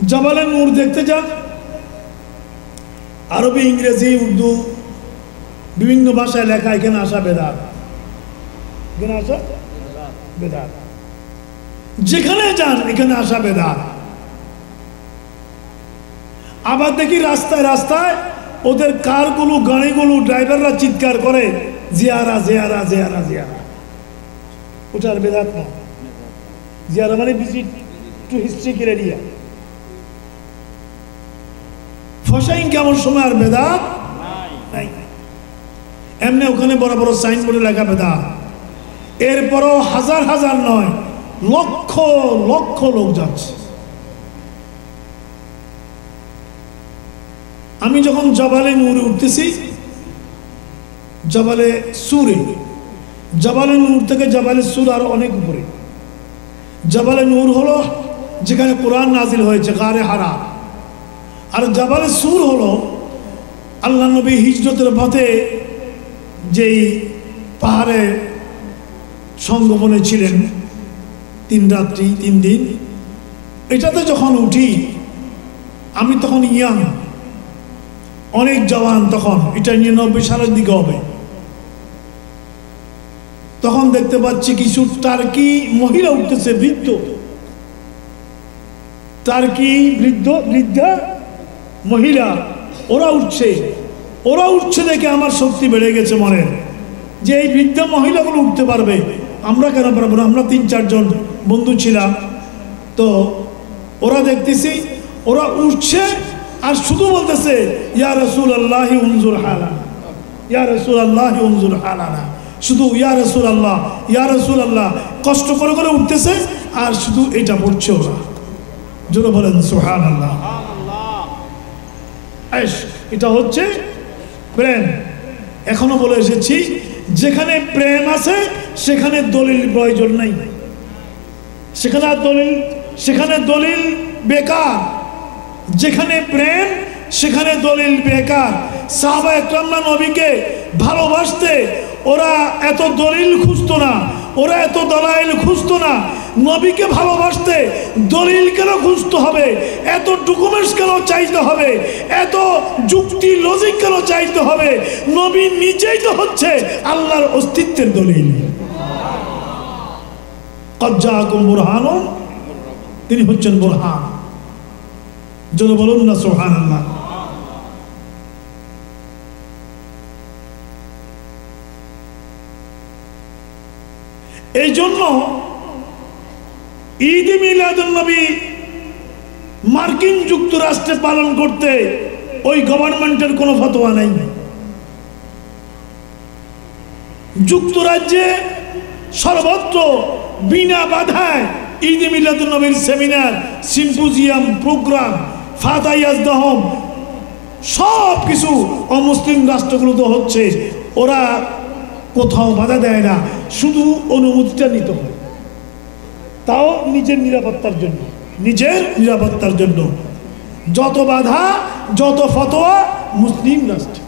জাবালে নূর দেখতে যান, আরবি, ইংরেজি, উর্দু বিভিন্ন ভাষায় লেখা। এখানে আসা বেদাত, এখানে আসা বেদাত। যেখানে যান এখানে আসা বেদাত। আবার দেখি রাস্তায় রাস্তায় ওদের কারগুলো, গাড়িগুলো, ড্রাইভাররা চিৎকার করে জিয়ারা জিয়ারা জিয়ারা জিয়ারা। ওটার বেদাত না। জিয়ারা মানে ভিজিট টু হিস্ট্রিক্যাল এরিয়া। ফসাইন কেমন সময় আর বেদাত নাই। এমনি ওখানে বড় বড় সাইনবোর্ডে লেখা বেদাত। এরপরও হাজার হাজার নয়, লক্ষ লক্ষ লোক যাচ্ছে। আমি যখন জাবালে নূরে উঠতেছি, জাবালে সুরে, জাবালে নূর থেকে জাবালে সুর আরো অনেক উপরে। জাবালে নূর হলো যেখানে কোরআন নাজিল হয়েছে, গারে হারা। আর জাবালে সুর হলো আল্লাহ নবী হিজরতের পথে যেই পাহাড়ে সঙ্গমনে ছিলেন 3 রাত্রি 3 দিন। এটাতে যখন উঠি, আমি তখন ইয়াং, অনেক জওয়ান তখন, এটা 99 সালের দিকে হবে। তখন দেখতে পাচ্ছি কিছু টার্কি মহিলা উঠতেছে, বৃদ্ধ টার্কি বৃদ্ধা মহিলা, ওরা উঠছে দেখে আমার শক্তি বেড়ে গেছে মনের, যে এই বৃদ্ধা মহিলাগুলো উঠতে পারবে, আমরা কেন পারবো না? আমরা 3-4 জন বন্ধু ছিলাম। তো ওরা দেখতেছি ওরা উঠছে আর শুধু বলতেছে ইয়া রাসূলুল্লাহি উনজুর হালানা, ইয়া রাসূলুল্লাহি উনজুর হালানা। শুধু ইয়া রাসূলুল্লাহ, ইয়া রাসূলুল্লাহ কষ্ট করে করে উঠতেছে আর শুধু এটা পড়ছে ওরা। জোরে বলেন সুবহানাল্লাহ। এটা হচ্ছে প্রেম। এখনো বলে এসেছি, যেখানে প্রেম আছে সেখানে দলিল প্রয়োজন নাই, সেখানে দলিল বেকার। যেখানে প্রেম সেখানে দলিল বেকার। সাহাবা একরামরা নবীকে ভালোবাসতে ওরা এত দলিল খুঁজতো না, ওরা এত দলাইল খুঁজতো না। নবীকে ভালোবাসতে দলিল কেন খুঁজতে হবে? এত ডকুমেন্টস কেন চাইতে হবে? এত যুক্তি লজিক কেন চাইতে হবে? নবী নিজেই তো হচ্ছে আল্লাহর অস্তিত্বের দলিল। কদ জাআকুম বুরহানুন, তিনি হচ্ছেন বুরহান। জোরে বলুন না সুবহানাল্লাহ। এই জন্য ঈদ মিলাদুন নবী মার্কিন যুক্তরাষ্ট্রে পালন করতে ওই গভর্নমেন্টের কোনো ফতোয়া নেই। যুক্তরাজ্যে সর্বত্র বিনা বাধায় ঈদ মিলাদুন নবীর সেমিনার, সিম্পোজিয়াম, প্রোগ্রাম, ফাতাইয়াজ দহম সব কিছু অমুসলিম রাষ্ট্রগুলোতে হচ্ছে। ওরা কোথাও বাধা দেয় না, শুধু অনুমতিটা নিতে হয়, তাও নিজের নিরাপত্তার জন্য, নিজের নিরাপত্তার জন্য। যত বাধা, যত ফতোয়া মুসলিম রাষ্ট্র।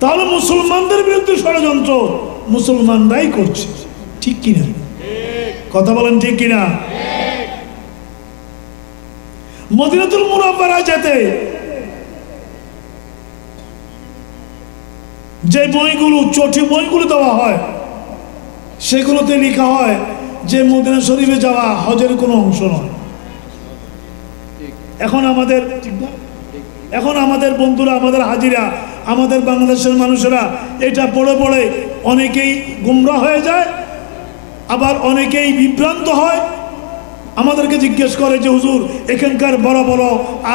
তাহলে মুসলমানদের বিরুদ্ধে ষড়যন্ত্র মুসলমানরাই করছে, ঠিক কিনা? কথা বলেন ঠিক কিনা? মদিনাতুল মুনাওয়ারা যেতে যে বইগুলো, চটি বইগুলো দেওয়া হয়, সেগুলোতে লেখা হয় যে মদিনা শরীফে যাওয়া হজের কোনো অংশ নয়। এখন আমাদের বন্ধুরা, আমাদের হাজিরা, আমাদের বাংলাদেশের মানুষেরা এটা পড়ে পড়ে অনেকেই গুমরাহ হয়ে যায়, আবার অনেকেই বিভ্রান্ত হয়। আমাদেরকে জিজ্ঞেস করে যে হুজুর, এখানকার বড় বড়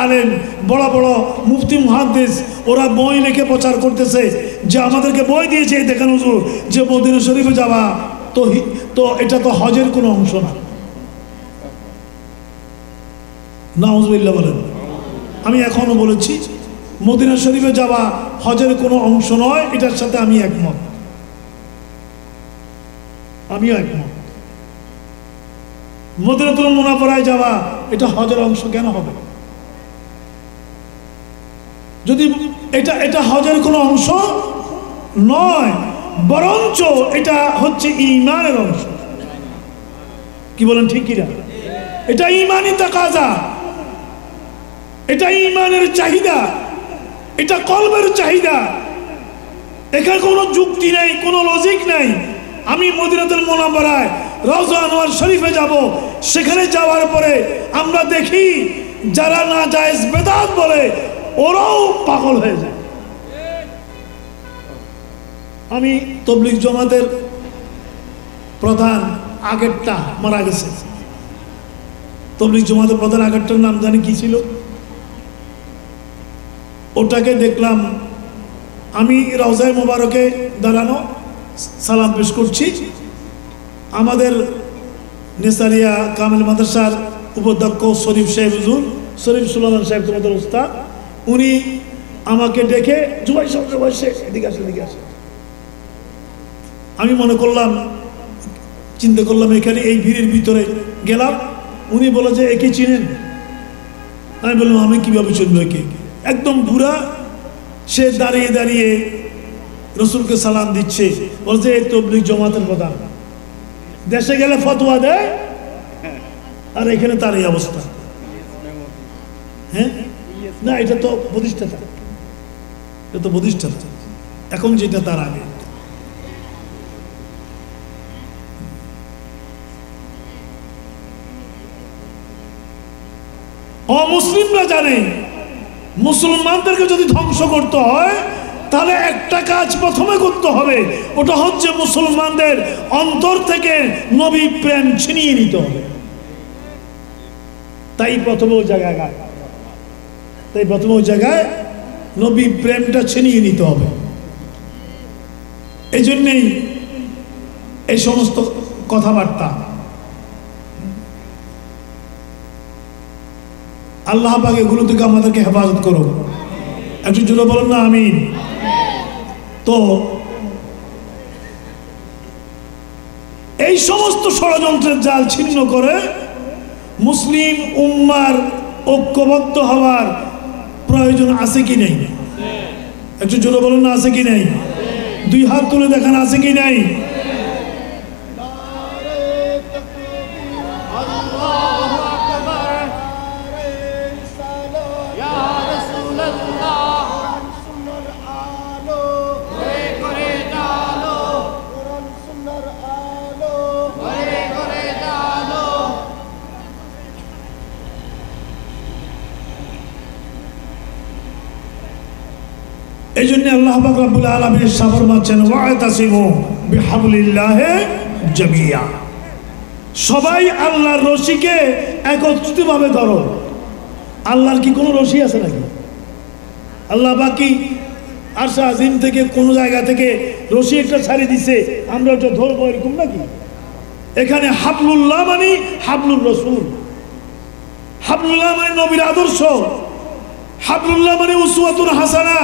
আলেম, বড় বড় মুফতি মুহাদ্দিস, ওরা বই লিখে প্রচার করতেছে যে আমাদেরকে বই দিয়েছে, দেখেন হুজুর, যে মদিনা শরীফে যাওয়া তো এটা তো হজের কোনো অংশ না। নাউজুবিল্লাহ বলেন। আমি এখনো বলেছি মদিনা শরীফে যাওয়া হজের কোনো অংশ নয়, এটার সাথে আমি একমত, আমিও একমত। মদিনাতুল মুনাওয়ারায় যাওয়া এটা হজের অংশ কেন হবে? যদি এটা হজের কোনো অংশ নয়, বরঞ্চ এটা হচ্ছে ঈমানের অংশ। কি বলেন ঠিক কিনা? এটা ঈমানি তাকাজা, এটা ঈমানের চাহিদা, এটা কলবের চাহিদা। এখানে কোনো যুক্তি নেই, কোনো লজিক নেই। আমি মদিনাতুল মুনাওয়ারায় রওজা আনোয়ার শরীফে যাব, সেখানে যাওয়ার পরে আমরা দেখি যারা নাজায়েজ বেদাত বলে ওরাও পাগল হয়ে যায়। আমি তবলিগ জামাতের প্রধান, আগেরটা মারা গেছে, তবলিগ জামাতের প্রধান আগেরটার নাম জানি কি ছিল, ওটাকে দেখলাম আমি রওজায়ে মোবারকে দাঁড়ানো, সালাম পেশ করছি। আমাদের নেসারিয়া কামিল মাদ্রাসার উপাধ্যক্ষ শরীফ সাহেব, হুজুর শরীফ সুলাইমান সাহেব, তোমাদের উস্তাদ, উনি আমাকে ডেকে জুবাই সাহেব এদিকে আসে, এদিকে আসে। আমি মনে করলাম, চিন্তা করলাম এখানে এই ভিড়ের ভিতরে গেলাম, উনি বলে যে একে চিনেন? আমি বললাম আমি কিভাবে চিনব একে? একদম বুড়া, সে দাঁড়িয়ে দাঁড়িয়ে রসুলকে সালাম দিচ্ছে, বলছে এই তবলিগ জামাতের প্রধান, দেশে গেলে ফতোয়া দেয় আর এখানে তার এই অবস্থা। হ্যাঁ না, এটা তো প্রতিষ্ঠাতা, এটা তো প্রতিষ্ঠাতা, এখন যেটা তার আগে। অমুসলিমরা জানে মুসলমানদেরকে যদি ধ্বংস করতে হয় তাহলে একটা কাজ প্রথমে করতে হবে, ওটা হচ্ছে মুসলমানদের অন্তর থেকে নবী প্রেম ছিনিয়ে নিতে হবে। তাই প্রথমে ওই জায়গায় নবী প্রেমটা ছিনিয়ে নিতে হবে। এই জন্যেই এই সমস্ত কথাবার্তা। আল্লাহ পাক এগুলো থেকে আমাদেরকে হেফাজত করো, একটু জোরে বলেন না আমিন। তো এই সমস্ত ষড়যন্ত্রের জাল ছিন্ন করে মুসলিম উম্মার ঐক্যবদ্ধ হওয়ার প্রয়োজন আছে কি নেই? একটু জোরে বলেন না, আছে কি নেই? দুই হাত তুলে দেখান, আছে কি নেই? এই জন্য আল্লাহ পাক রব্বুল আলামিন সাবর মাচ্ছেন ওয়াতাসিমু বিহাবলিল্লাহি জামিয়া। সবাই আল্লাহর রশিকে একত্রিতভাবে ধরো। আল্লাহর কি কোনো রশি আছে নাকি? আল্লাহ বাকি আরশে আজিম থেকে কোনো জায়গা থেকে রশি একটা ছাড়ি দিছে, আমরা ওটা ধরবো এরকম নাকি? এখানে হাবলুল্লাহ মানে হাবলুর রসুল, হাবলুল্লাহ মানে নবীর আদর্শ, হাবলুল্লাহ মানে উসওয়াতুন হাসানা,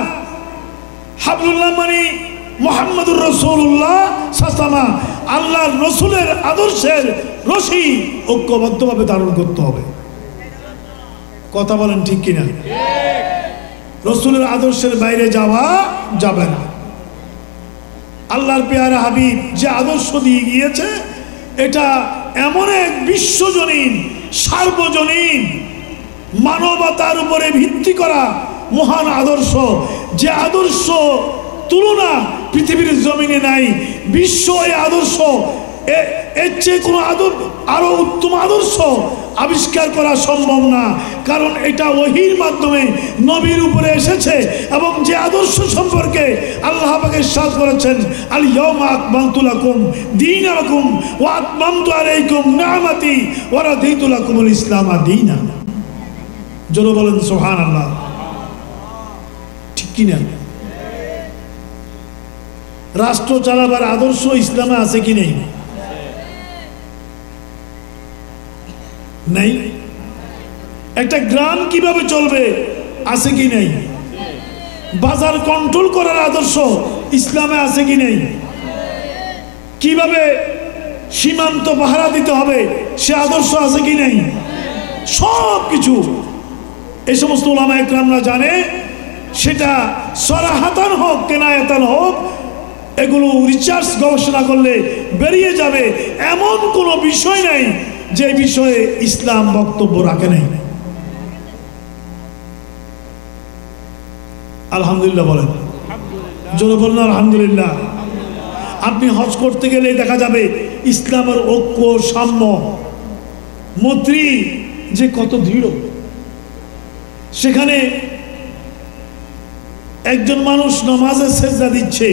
হাবলুল্লাহ মানে মুহাম্মদুর রাসূলুল্লাহ সাসামা। আল্লাহর রসুলের আদর্শের রশি ঐক্যবদ্ধভাবে ধারণ করতে হবে। কথা বলেন ঠিক কিনা? রসুলের আদর্শের বাইরে যাওয়া যাবে না। আল্লাহর পেয়ারা হাবিব যে আদর্শ দিয়ে গিয়েছে, এটা এমন এক বিশ্বজনীন সার্বজনীন মানবতার উপরে ভিত্তি করা মহান আদর্শ, যে আদর্শ তুলনা পৃথিবীর জমিনে নাই। বিশ্ব এই আদর্শ এর চেয়ে কোনো আরো উত্তম আদর্শ আবিষ্কার করা সম্ভব না, কারণ এটা ওহীর মাধ্যমে নবীর উপরে এসেছে। এবং যে আদর্শ সম্পর্কে আল্লাহ পাক ইরশাদ করেছেন, আল ইয়াউমা আকমালতু লাকুম দীনাকুম ওয়া আতমামতু আলাইকুম নি'মাতি ওয়া রাদিতু লাকুমুল ইসলাম দীনা। জোরে বলেন সুবহানাল্লাহ। ঠিক কি না? রাষ্ট্র চালাবার আদর্শ ইসলামে আছে কি নেই? নাই। একটা গ্রাম কিভাবে চলবে আছে কি নেই? বাজার কন্ট্রোল করার আদর্শ ইসলামে আছে কি নেই? কিভাবে সীমান্ত পাহারা দিতে হবে সে আদর্শ আছে কি নেই? সব কিছু এই সমস্ত উলামা ইকরামরা জানে। সেটা সরাহাতান হোক কেনায়াতান হোক, এগুলো রিসার্চ গবেষণা করলে বেরিয়ে যাবে। এমন কোনো বিষয় নাই যে বিষয়ে ইসলাম বক্তব্য রাখে নাই। আলহামদুলিল্লাহ বলেন, জোরে বলেন আলহামদুলিল্লাহ। আপনি হজ করতে গেলে দেখা যাবে ইসলামের ঐক্য, সাম্য, মৈত্রী যে কত দৃঢ়। সেখানে একজন মানুষ নামাজে সেজদা দিচ্ছে,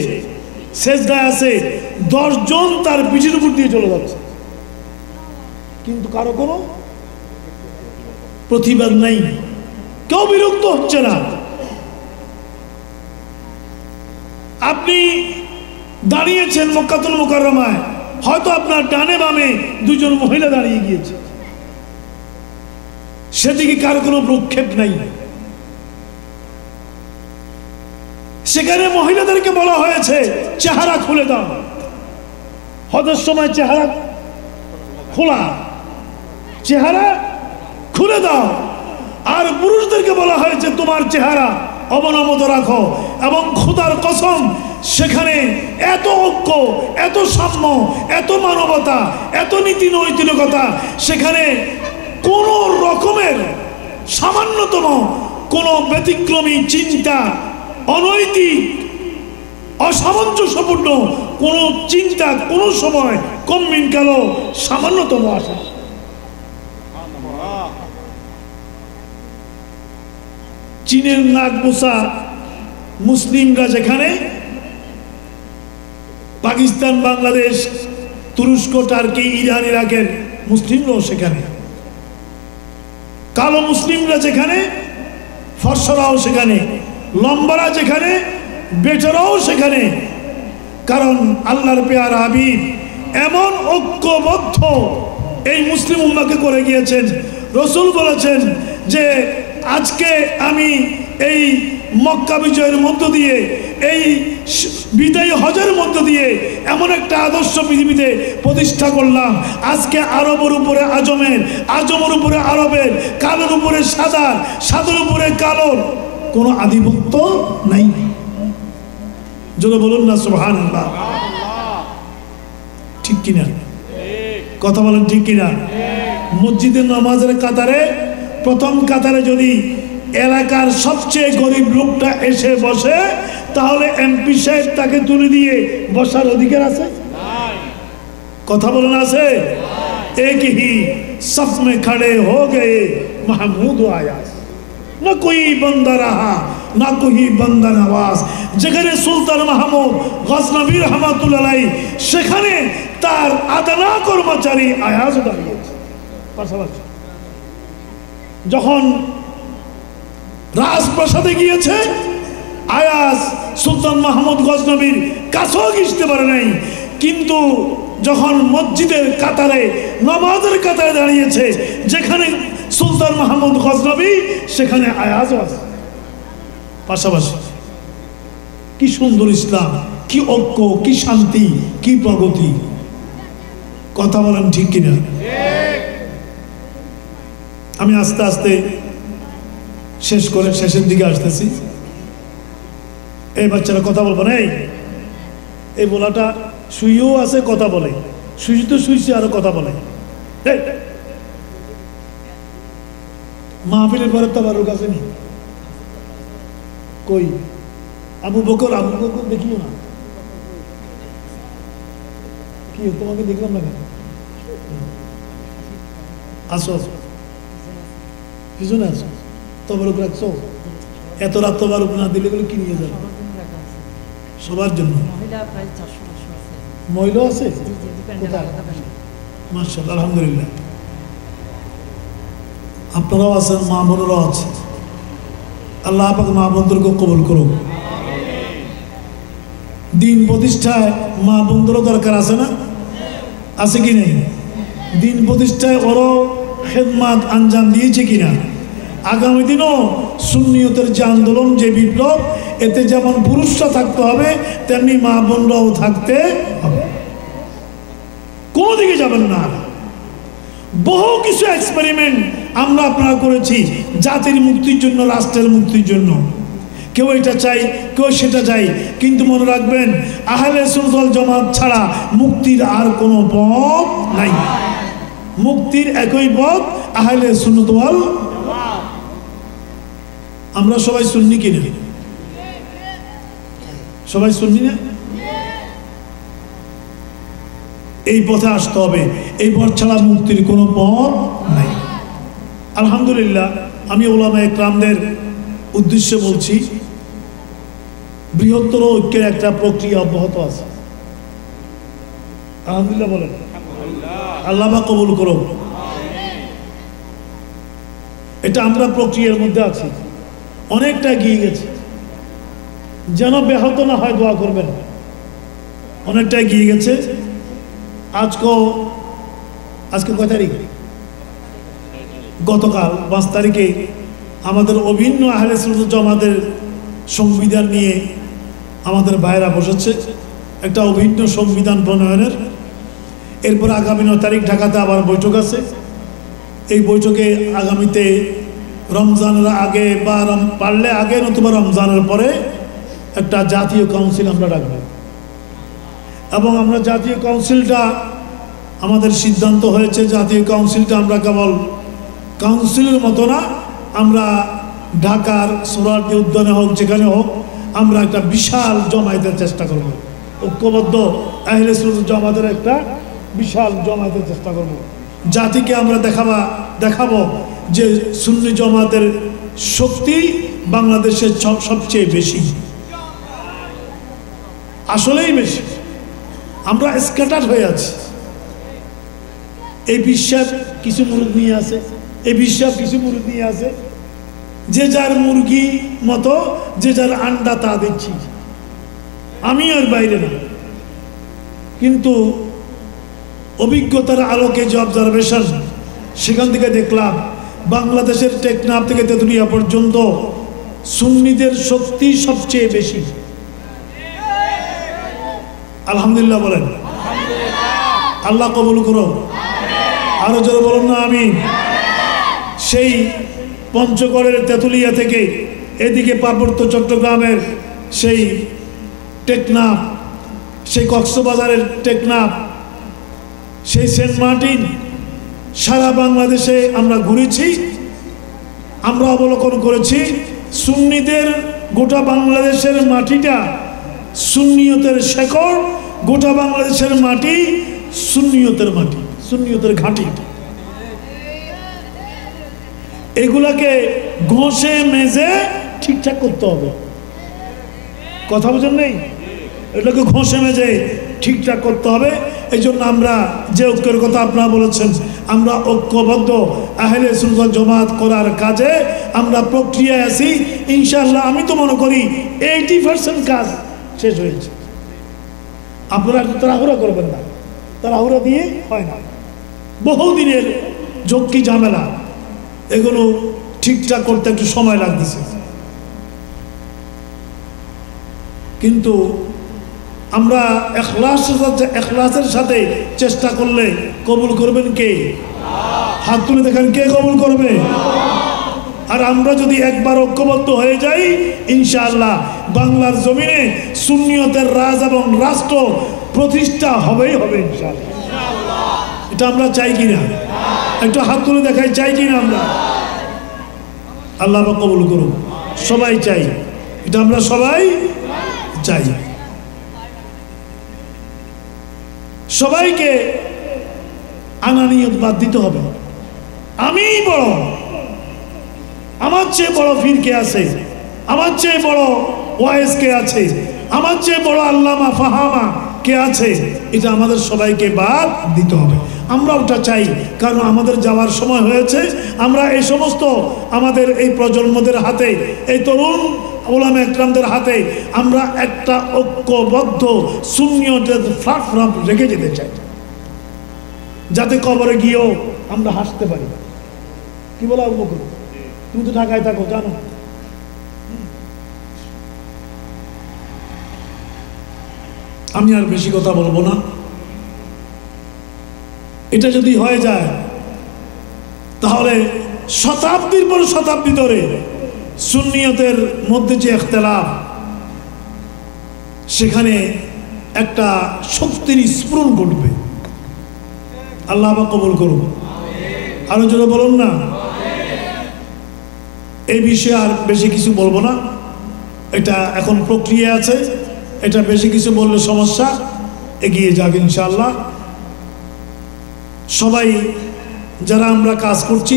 সেজদায় আছে, 10 জন তার পিঠের উপর দিয়ে চলে যাচ্ছে, কিন্তু কারো কোনো প্রতিবাদ নাই, কেউ বিরক্ত হচ্ছে না। আপনি দাঁড়িয়েছেন মক্কাতুল মুকাররমায়, হয়তো আপনার ডানে বামে 2 জন মহিলা দাঁড়িয়ে গিয়েছে, সেদিকে কারো কোনো প্রক্ষেপ নাই। সেখানে মহিলাদেরকে বলা হয়েছে চেহারা খুলে দাও। হজের সময় চেহারা খোলা, চেহারা খুলে দাও। আর পুরুষদেরকে বলা হয়েছে তোমার চেহারা অবনমিত রাখো। এবং খোদার কসম, সেখানে এত ঐক্য, এত সাম্য, এত মানবতা, এত নীতি নৈতিকতা, সেখানে কোন রকমের সামান্যতম কোন ব্যতিক্রমী চিন্তা, অনৈতিক, অসামঞ্জস্যপূর্ণ কোন চিন্তা কোন সময় কমমিন কালো সামান্যতম আসে। চীনের নাক বোসা মুসলিমরা যেখানে, পাকিস্তান, বাংলাদেশ, তুরস্ক, টার্কি, ইরান, ইরাকের মুসলিমরাও সেখানে, কালো মুসলিমরা যেখানে, ফর্সরাও সেখানে, লম্বারা যেখানে, বেটারাও সেখানে। কারণ আল্লাহর পেয়ারা হাবিব এমন ঐক্যবদ্ধ এই মুসলিম উম্মাহকে করে গিয়েছেন। রসুল বলেছেন যে আজকে আমি এই মক্কা বিজয়ের মধ্য দিয়ে, এই বিদায়ী হজের মধ্য দিয়ে এমন একটা আদর্শ পৃথিবীতে প্রতিষ্ঠা করলাম। আজকে আরবের উপরে আজমের, আজমের উপরে আরবের, কালোর উপরে সাদার, সাদার উপরে কালোর কোনো আধিপত্য নাই। যদি বলুন না সুবহানাল্লাহ। ঠিক কিনা? কথা বলেন ঠিক কিনা? মসজিদের নামাজের কাতারে, প্রথম কাতারে যদি এলাকার সবচেয়ে গরিব লোকটা এসে বসে, তাহলে এমপি সাহেব তাকে তুলে দিয়ে বসার অধিকার আছে? কথা বলেন আছে? एक ही सफ में खड़े हो गए महमूद आया, न कोई बंदा रहा না কহি বান্দা নওয়াজ। যেখানে সুলতান মাহমুদ গজনবী রহমাতুল্লাহ আলাইহি সেখানে তার আদানা কর্মচারী আয়াজ দাঁড়িয়েছে পাশাপাশি। যখন রাজপ্রাসাদে গিয়েছে আয়াজ সুলতান মাহমুদ গজনবীর কাছেও ঘিসতে পারে নাই, কিন্তু যখন মসজিদের কাতারে নামাজের কাতারে দাঁড়িয়েছে যেখানে সুলতান মাহমুদ গজনবী সেখানে আয়াজও আছে পাশাপাশি। কি সুন্দর ইসলাম, কি ঐক্য, কি শান্তি, কি প্রগতি। কথা বলেন ঠিক কিনা? আমি আস্তে আস্তে শেষের দিকে আসতেছি। এই বাচ্চারা কথা বলবো না, এই বলাটা শুয়েও আছে কথা বলে, শুয়ে তো শুয়েছে আরো কথা বলে। মাহফিলের পরে তো আবার কাছে নি কই আবু বকর দেখিও না, কি তোমাকে দেখলাম না কেন? আসো পিছনে আসো, তবরুক রাখছো। এত রাত তবরুক না দিলে গুলো কি নিয়ে যাবে? সবার জন্য মহিলা আছে, মাশাআল্লাহ, আলহামদুলিল্লাহ। আপনারাও আছেন, মা বোনেরাও আছে। আল্লাহ পাক মা বোনদেরকে কবুল করুন। দিন প্রতিষ্ঠায় মা বোনদেরও দরকার আছে না? আছে কি নেই? দিন প্রতিষ্ঠায় ওরও খেদমাত আঞ্জাম দিয়েছে কিনা? আগামী দিনও সুন্নিয়তের যে আন্দোলন, যে বিপ্লব, এতে যেমন পুরুষরা থাকতে হবে তেমনি মা বোনরাও থাকতে হবে। কোনো দিকে যাবেন না। বহু কিছু এক্সপেরিমেন্ট আমরা আপনারা করেছি জাতির মুক্তির জন্য, রাষ্ট্রের মুক্তির জন্য। কেউ এটা চাই, কেউ সেটা চাই, কিন্তু মনে রাখবেন আহলে সুন্নাত ওয়াল জামাত ছাড়া মুক্তির আর কোনো পথ নাই। মুক্তির একই পথ আহলে সুন্নাত ওয়াল জামাত। আমরা সবাই সুন্নি কিনা? সবাই সুন্নি না? এই পথে আসতে হবে। এই পথ ছাড়া মুক্তির কোনো পথ নাই। আলহামদুলিল্লাহ, আমি উলামায়ে কেরামদের উদ্দেশ্যে বলছি, বৃহত্তর ঐক্যের একটা প্রক্রিয়া অব্যাহত আছে। আলহামদুলিল্লাহ বলেন, আল্লাহ পাক কবুল করুন। এটা আমরা প্রক্রিয়ার মধ্যে আছি, অনেকটা এগিয়ে গেছে। যেন ব্যাহত না হয় দোয়া করবেন। অনেকটা এগিয়ে গেছে। আজকে কয় তারিখ? গতকাল 5 তারিখে আমাদের অভিন্ন আহলে সুন্নাত জামাতের সংবিধান নিয়ে আমাদের ভাইরা বসেছে একটা অভিন্ন সংবিধান প্রণয়নের। এরপর আগামী 9 তারিখ ঢাকাতে আবার বৈঠক আছে। এই বৈঠকে আগামীতে রমজানের আগে বা পারলে আগে নতুবা রমজানের পরে একটা জাতীয় কাউন্সিল আমরা ডাকব। এবং আমরা জাতীয় কাউন্সিলটা, আমাদের সিদ্ধান্ত হয়েছে জাতীয় কাউন্সিলটা আমরা কেবল কাউন্সিলের মতো না, আমরা ঢাকার সোহরাওয়ার্দী উদ্যানে হোক, যেখানে হোক, আমরা একটা বিশাল জমায়েতের চেষ্টা করব। ঐক্যবদ্ধ আহলে সুন্নাত জামাতের একটা বিশাল জমায়েতের চেষ্টা করব। জাতিকে আমরা দেখাবো যে সুন্নি জামাতের শক্তি বাংলাদেশের সবচেয়ে বেশি, আসলেই বেশি। আমরা স্ক্যাটার হয়ে আছি। এই বিশ্বাস কিছু মুরুদ নিয়ে আছে, এই বিশ্বাস কিছু মুরুদ নিয়ে আছে, যে যার মুরগি মতো যে যার আন্ডা তা দিচ্ছি, আমি আর বাইরে না। কিন্তু অভিজ্ঞতার আলোকে যে অবজারভেশন, সেখান থেকে দেখলাম বাংলাদেশের টেকনাফ থেকে তেঁতুলিয়া পর্যন্ত সুন্নিদের শক্তি সবচেয়ে বেশি। আলহামদুলিল্লাহ বলেন, আল্লাহ কবুল করো। আরো জোরে বলুন না আমি। সেই পঞ্চগড়ের তেঁতুলিয়া থেকে এদিকে পার্বত্য চট্টগ্রামের সেই টেকনাফ, সেই কক্সবাজারের টেকনাফ, সেই সেন্ট মার্টিন, সারা বাংলাদেশে আমরা ঘুরেছি। আমরা অবলোকন করেছি সুন্নিদের গোটা বাংলাদেশের মাটিটা সুন্নিয়তের শেকড়, গোটা বাংলাদেশের মাটি সুন্নিয়তের মাটি, সুন্নিয়তের ঘাঁটি। এগুলাকে ঘষে মেজে ঠিকঠাক করতে হবে। কথা বুঝেন নেই? এটাকে ঘষে মেজে ঠিকঠাক করতে হবে। এই জন্য আমরা যে ঐক্যের কথা আপনারা বলেছেন, আমরা ঐক্যবদ্ধ আহলে সুন্নাত জামাত করার কাজে আমরা প্রক্রিয়ায় আছি। ইনশাআল্লাহ আমি তো মনে করি 80% কাজ শেষ হয়েছে। আপনারা একটু তাড়াহুড়া করবেন না, তাড়াহুড়া দিয়ে হয় না। বহুদিনের ঝক্কি ঝামেলা, এগুলো ঠিকঠাক করতে একটু সময় লাগতেছে। কিন্তু আমরা এখলাসের সাথে চেষ্টা করলে কবুল করবেন কে? হাত তুলে দেখেন কে কবুল করবে। আর আমরা যদি একবার ঐক্যবদ্ধ হয়ে যাই, ইনশাআল্লাহ বাংলার জমিনে সুন্নিয়তের রাজ এবং রাষ্ট্র প্রতিষ্ঠা হবেই হবে ইনশাআল্লাহ। এটা আমরা চাই কিনা? একটু হাত তুলে দেখাই, চাই কিনা আমরা? আল্লাহ কবুল করুন। সবাই চাই, এটা আমরা সবাই চাই। সবাইকে আনানিয়ত বাদ দিতে হবে। আমি বড়, আমার চেয়ে বড় পীর কে আছে, আমার চেয়ে বড় ওয়াইজ কে আছে, আমার চেয়ে বড় আল্লামা ফাহামা কে আছে, এটা আমাদের সবাইকে বাদ দিতে হবে। আমরা ওটা চাই, কারণ আমাদের যাওয়ার সময় হয়েছে। আমরা এই সমস্ত আমাদের এই প্রজন্মদের হাতে, এই তরুণ ওলামা একরামদের হাতে আমরা একটা ঐক্যবদ্ধ সুন্নিয়তের প্ল্যাটফর্ম রেখে যেতে চাই, যাতে কবরে গিয়েও আমরা হাসতে পারি। কি বলা আবু বকর? তুমি তো ঢাকায় থাকো, জানো। আমি আর বেশি কথা বলবো না। এটা যদি হয়ে যায় তাহলে শতাব্দীর পর শতাব্দী ধরে সুন্নিয়তের মধ্যে যে ইখতিলাফ, সেখানে একটা শক্তির স্ফুরণ ঘটবে। আল্লাহ কবুল করুন। আরো জোরে বলুন না। এই বিষয়ে আর বেশি কিছু বলবো না, এটা এখন প্রক্রিয়া আছে। এটা বেশি কিছু বললে সমস্যা, এগিয়ে যাবে ইনশাআল্লাহ। সবাই যারা আমরা কাজ করছি,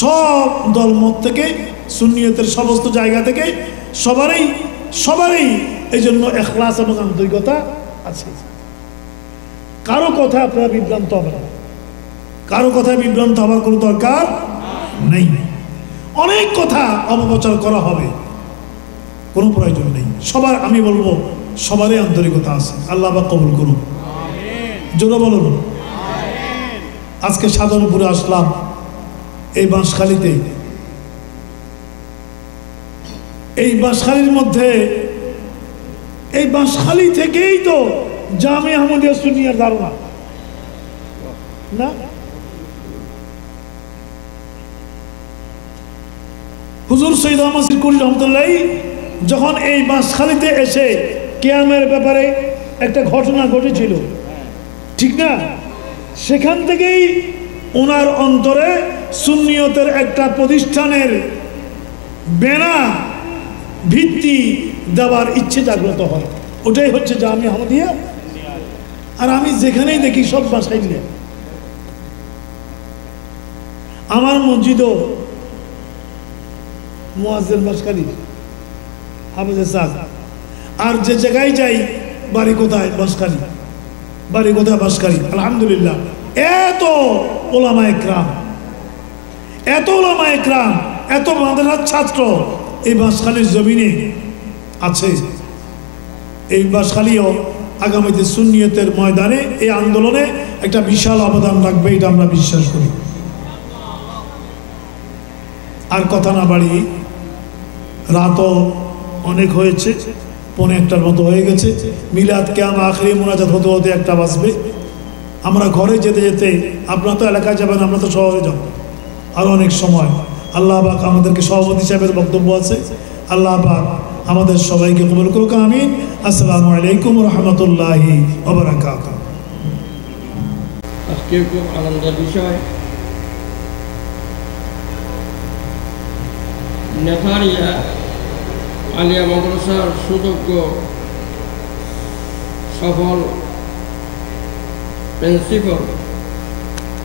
সব দলমত থেকে, সুন্নিয়তের সমস্ত জায়গা থেকে সবারই এই জন্য ইখলাস এবং আন্তরিকতা আছে। কারো কথা আপনারা বিভ্রান্ত হবে না, কারো কথায় বিভ্রান্ত হওয়ার কোনো দরকার নেই। অনেক কথা অপপ্রচার করা হবে, কোনো প্রয়োজন নেই। সবার, আমি বলবো সবারই আন্তরিকতা আছে। আল্লাহ কবুল করুন। জোরে বলুন। আজকে সাধনপুরে আসলাম, এই বাঁশখালীতে। এই বাঁশখালীর মধ্যে, এই বাঁশখালী থেকেই তো জামে আহমদিয়া সুন্নিয়ার ধারণা না? হুজুর সৈয়দ আহমদ সিরকুরি রহমতুল্লাহ যখন এই বাঁশখালীতে এসে কিয়ামের ব্যাপারে একটা ঘটনা ঘটেছিল, ঠিক না? সেখান থেকেই ওনার অন্তরে সুন্নিয়তের একটা প্রতিষ্ঠানের বেনা ভিত্তি দেওয়ার ইচ্ছে জাগ্রত হয়। ওটাই হচ্ছে জামে আহমদিয়া। আর আমি যেখানেই দেখি সব বাসায় নিয়ে, আমার মসজিদও মুয়াজ্জিন বাঁশখালী হাফেজে সাদ। আর যে জায়গায় যাই, বাড়ি কোথায়? বাঁশখালী। বাড়ি কোথায়? বাঁশখালী। আলহামদুলিল্লাহ, এত ওলামা একরাম, এত ওলামা একরাম, এত মাদ্রাসার ছাত্র এই বাঁশখালীর জমিনে আছে। এই বাঁশখালীও আগামীতে সুন্নিয়তের ময়দানে, এই আন্দোলনে একটা বিশাল অবদান রাখবে, এটা আমরা বিশ্বাস করি। আর কথা না বাড়ি, রাতও অনেক হয়েছে, 1:45 মতো হয়ে গেছে। মিলাদ কিয়াম আখরি মোনাজাত হতে হতে 1টা বাজবে। আমরা ঘরে যেতে যেতে, আপনারা তো এলাকায় যাবেন, আমরা তো শহরে যাব, আরও অনেক সময়। আল্লাহ পাক আমাদেরকে, সভাপতি সাহেবের বক্তব্য আছে, আল্লাহ পাক আমাদের সবাইকে কবুল করুক, আমিন। আসসালামু আলাইকুম রহমতুল্লাহি ওয়া বারাকাতুহু। আজকে খুব আনন্দের বিষয়, নেথারিয়া আলিয়া মাদ্রাসার সুযোগ্য সফল প্রিন্সিপাল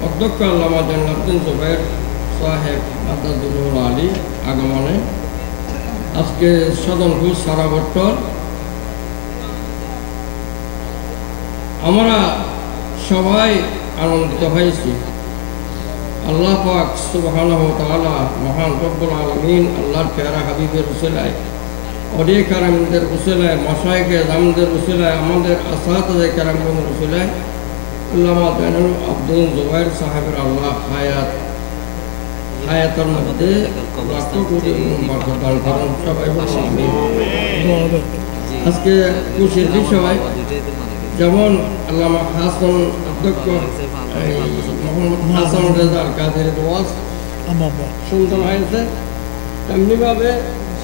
অধ্যক্ষ আল্লামা জৈনুদ্দিন জুবায়ের সাহেব মাদাদুল আলী আগমনে আজকে সদনপুর সারাবট্টর আমরা সবাই আনন্দিত হয়েছি। আল্লাহ পাক সুবহানাহু ওয়া তাআলা মহান রব্বুল আলামিন আল্লাহর প্যারা হাবিবের উসিলায় অলিয়ে কারামদের উসিলায় মাশায়েখে জামদের উসিলায় আমাদের আসাতিজে কারামদের উসিলায় আল্লামা জয়নুল আবদিন জুবায়ের সাহেবের আল্লাহ হায়াতের মধ্যে লাখ কোটি বরকত দান করুন। সবাই বলুন আমিন। আজকে খুশির বিষয়, যেমন আল্লামা হাসান অধ্যক্ষ মোহাম্মদ হাসান রেজার কাদের ওয়াজ সুন্দর হয়েছে, তেমনিভাবে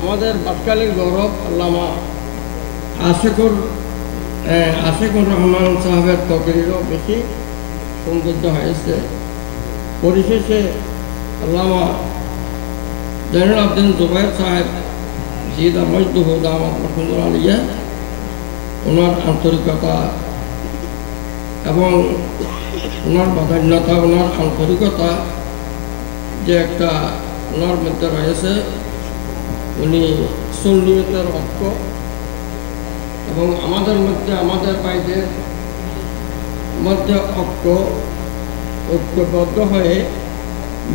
আমাদের বাটখালীর গৌরব আল্লামা আশিকুর রহমান সাহেবের তকরিরও বেশি সৌন্দর্য হয়েছে। পরিশেষে আল্লামা জয়নুল আবদিন জুবায়ের সাহেব জিদা মজদুহু দামাত রহমতুল্লাহ আলাইহি ওনার আন্তরিকতা এবং ওনার প্রাধান্যতা, ওনার আন্তরিকতা যে একটা ওনার মধ্যে রয়েছে, উনি সুন্নিয়তের ঐক্য এবং আমাদের মধ্যে আমাদের বাইরের মধ্যে ঐক্যবদ্ধ হয়ে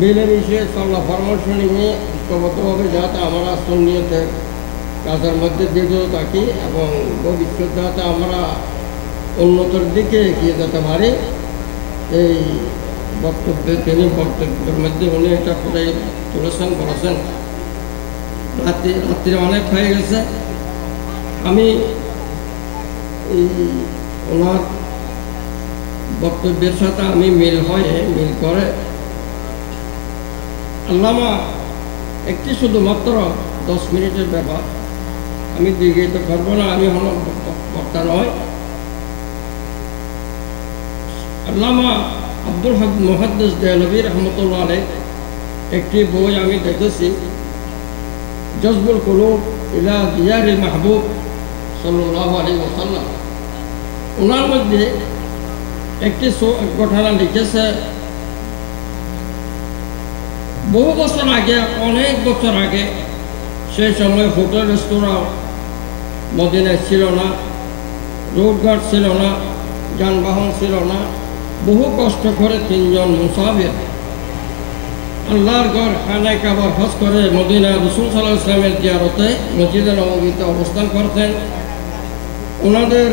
মিলেমিশে চলা পরামর্শ নিয়ে ঐক্যবদ্ধভাবে যাতে আমরা সুন্নিয়তের কাজের মধ্যে দিয়ে থাকি এবং ভবিষ্যৎ যাতে আমরা উন্নতির দিকে এগিয়ে যেতে পারি, এই বক্তব্যের মধ্যে উনি এটা পুরাই তুলেছেন, বলেছেন। রাত্রি অনেক হয়ে গেছে, আমি এই ওনার বক্তব্যের সাথে আমি মিল করে আল্লামা একটি শুধুমাত্র 10 মিনিটের ব্যাপার, আমি দীর্ঘায়িত করবো না, আমি হল বক্তা নয়। আল্লামা আব্দুল হক মুহাদ্দিস দেহলভী রহমতুল্লাহ আলাইহি একটি বই আমি দেখেছি, জজবুল কুলুব ইলা দিয়ারিল মাহবুব সাল্লাল্লাহু আলাইহি ওয়াসাল্লাম। ওনার মধ্যে একটি ঘটনা লিখেছে, বহু বছর আগে, অনেক বছর আগে, সেই সময় হোটেল রেস্তোরাঁ মদিনায় ছিল না, রোডঘাট ছিল না, যানবাহন ছিল না। বহু কষ্ট করে 3 জন মুসাফির আল্লাহর ঘর খানায় কাবার হজ করে মদিনা রাসূল সাল্লাল্লাহু আলাইহি ওয়াসাল্লামের জিয়ারতে মসজিদে নববীতে অবস্থান করতেন। ওনাদের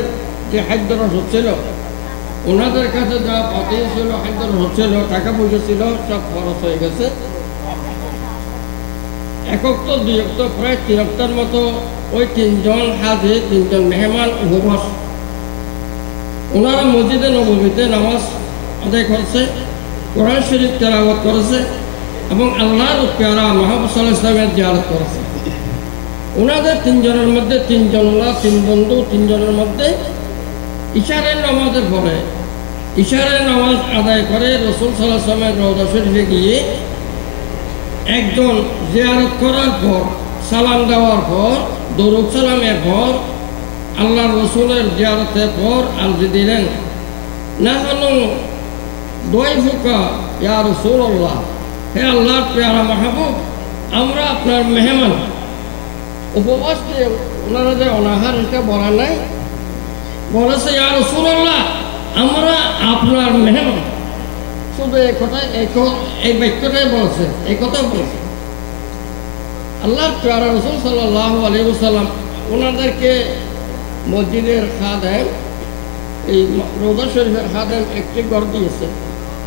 যে খাদ্যরস হচ্ছিল, ওনাদের কাছে যা পাতি ছিল, খাদ্যরস হচ্ছিল, টাকা পয়সা ছিল, সব খরচ হয়ে গেছে। 1 অক্ত 2 অক্ত প্রায় 3 অক্তের মতো ওই 3 জন হাজি, 3 জন মেহমান উপবাস, ওনারা মসজিদে নববীতে নামাজ আদায় করেছে, কোরআন শরীফ তেলাওয়াত করেছে এবং আল্লাহর প্যারা মুহাম্মদ সাল্লাল্লাহু আলাইহি ওয়াসাল্লামের জিয়ারত করেছে। ওনাদের 3 জনের মধ্যে 3 জন, ওরা 3 বন্ধু, 3 জনের মধ্যে ইশারের নামাজের পরে ইশারের নামাজ আদায় করে রাসূল সাল্লাল্লাহু আলাইহি ওয়াসাল্লামের রওজা শরীফে গিয়ে একজন জিয়ারত করার পর, সালাম দেওয়ার পর, দরুদ সালামের পর, আল্লাহ রসুলের জিয়ারতের পর আরজি দিলেন, নাহনু দয়ফুকা ইয়া রাসূলুল্লাহ, হে আল্লাহর প্যারা মাহবুব, আমরা আপনার মেহমান। উপবাস দিয়ে ওনারা যে অনাহার, এটা বলা নাই, বলেছে ইয়া রাসূলুল্লাহ, আমরা আপনার মেহমান। শুধু এই বাক্যটাই বলেছে, এই কথাও বলেছে। আল্লাহর প্যারা রাসূল সাল্লাল্লাহু আলাইহি ওয়াসাল্লাম ওনাদেরকে মসজিদের খাদেম, এই রওজা শরীফের খাদেম একটি ঘর দিয়েছে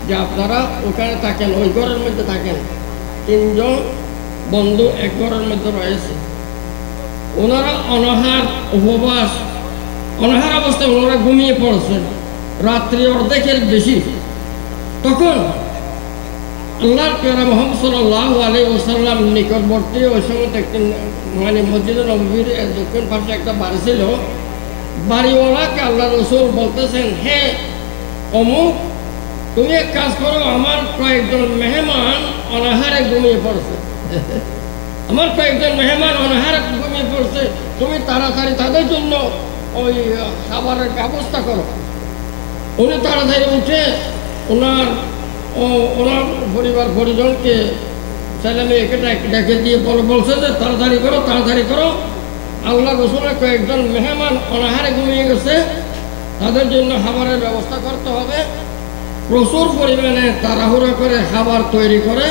যে আপনারা ওখানে থাকেন, ওই ঘরের মধ্যে থাকেন। 3 জন বন্ধু এক ঘরের মধ্যে রয়েছে। ওনারা অনাহার, উপবাস, অনাহার অবস্থায় ওনারা ঘুমিয়ে পড়েছেন, রাত্রি অর্ধেকের বেশি। তখন আল্লাহর প্যারা মুহাম্মদ সাল্লাল্লাহু আলাইহি ওয়াসাল্লাম নিকটবর্তী ওই সময় একটি মসজিদে নববীর দক্ষিণ পাশে একটা বাড়ি ছিল। বাড়িওয়ালাকে আল্লাহ রসুল বলতেছেন, হে অমুক, তুমি এক কাজ করো, আমার কয়েকজন মেহমান অনাহারে ঘুমিয়ে পড়ছে, আমার কয়েকজন মেহমান অনাহারে ঘুমিয়ে পড়ছে, তুমি তাড়াতাড়ি তাদের জন্য ওই খাবারের ব্যবস্থা করো। উনি তাড়াতাড়ি উঠে ওনার পরিবার পরিজনকে ছেলে মেয়েকে ডেকে দিয়ে বলছে যে তাড়াতাড়ি করো, তাড়াতাড়ি করো। আল্লাহ রসুলের কয়েকজন মেহমান অনাহারে ঘুমিয়ে গেছে, তাদের জন্য খাবারের ব্যবস্থা করতে হবে। প্রচুর পরিমাণে তাড়াহুড়ো করে খাবার তৈরি করে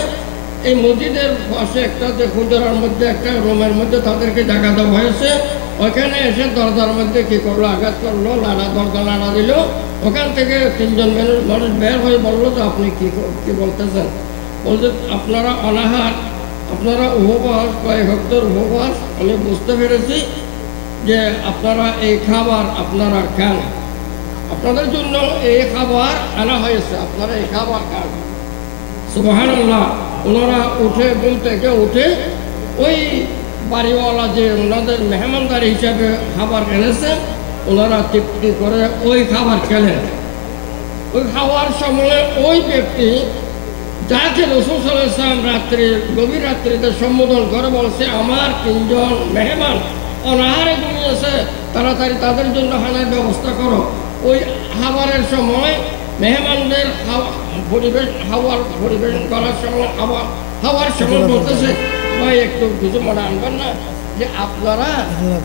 এই মসজিদের পাশে একটা যে হুজরার মধ্যে একটা রুমের মধ্যে তাদেরকে জায়গা দেওয়া হয়েছে। ওখানে এসে দরজার মধ্যে কী করলো, আঘাত করলো, দরজা নাড়া দিল। ওখান থেকে তিনজন মানুষ বের হয়ে বললো যে আপনি কী বলতেছেন? বলতে আপনারা অনাহার, আপনারা উপবাস, কয়েক হপ্তার উপবাস। আমি বুঝতে পেরেছি যে আপনারা এই খাবার আপনারা খান, আপনাদের জন্য এই খাবার আনা হয়েছে, আপনারা এই খাবার খান। সুবহানাল্লাহ। ওনারা উঠে ঘুম থেকে উঠে ওই বাড়িওয়ালা যে ওনাদের মেহমানদারি হিসাবে খাবার এনেছে, ওনারা তৃপ্তি করে ওই খাবার খেলেন। ওই খাওয়ার সময় ওই ব্যক্তি যাকে রাসূল সাল্লাল্লাহু আলাইহি ওয়াসাল্লাম গভীর রাত্রিতে সম্বোধন করে বলছে, আমার তিনজন মেহমান অনাহারে ঘুমিয়েছে, তাড়াতাড়ি তাদের জন্য খানার ব্যবস্থা করো। ওই খাবারের সময় মেহমানদের খাওয়ার পরিবেশন করার সময় খাওয়ার সময় বলতেছে, ভাই একটু কিছু মনে আনবেন না যে আপনারা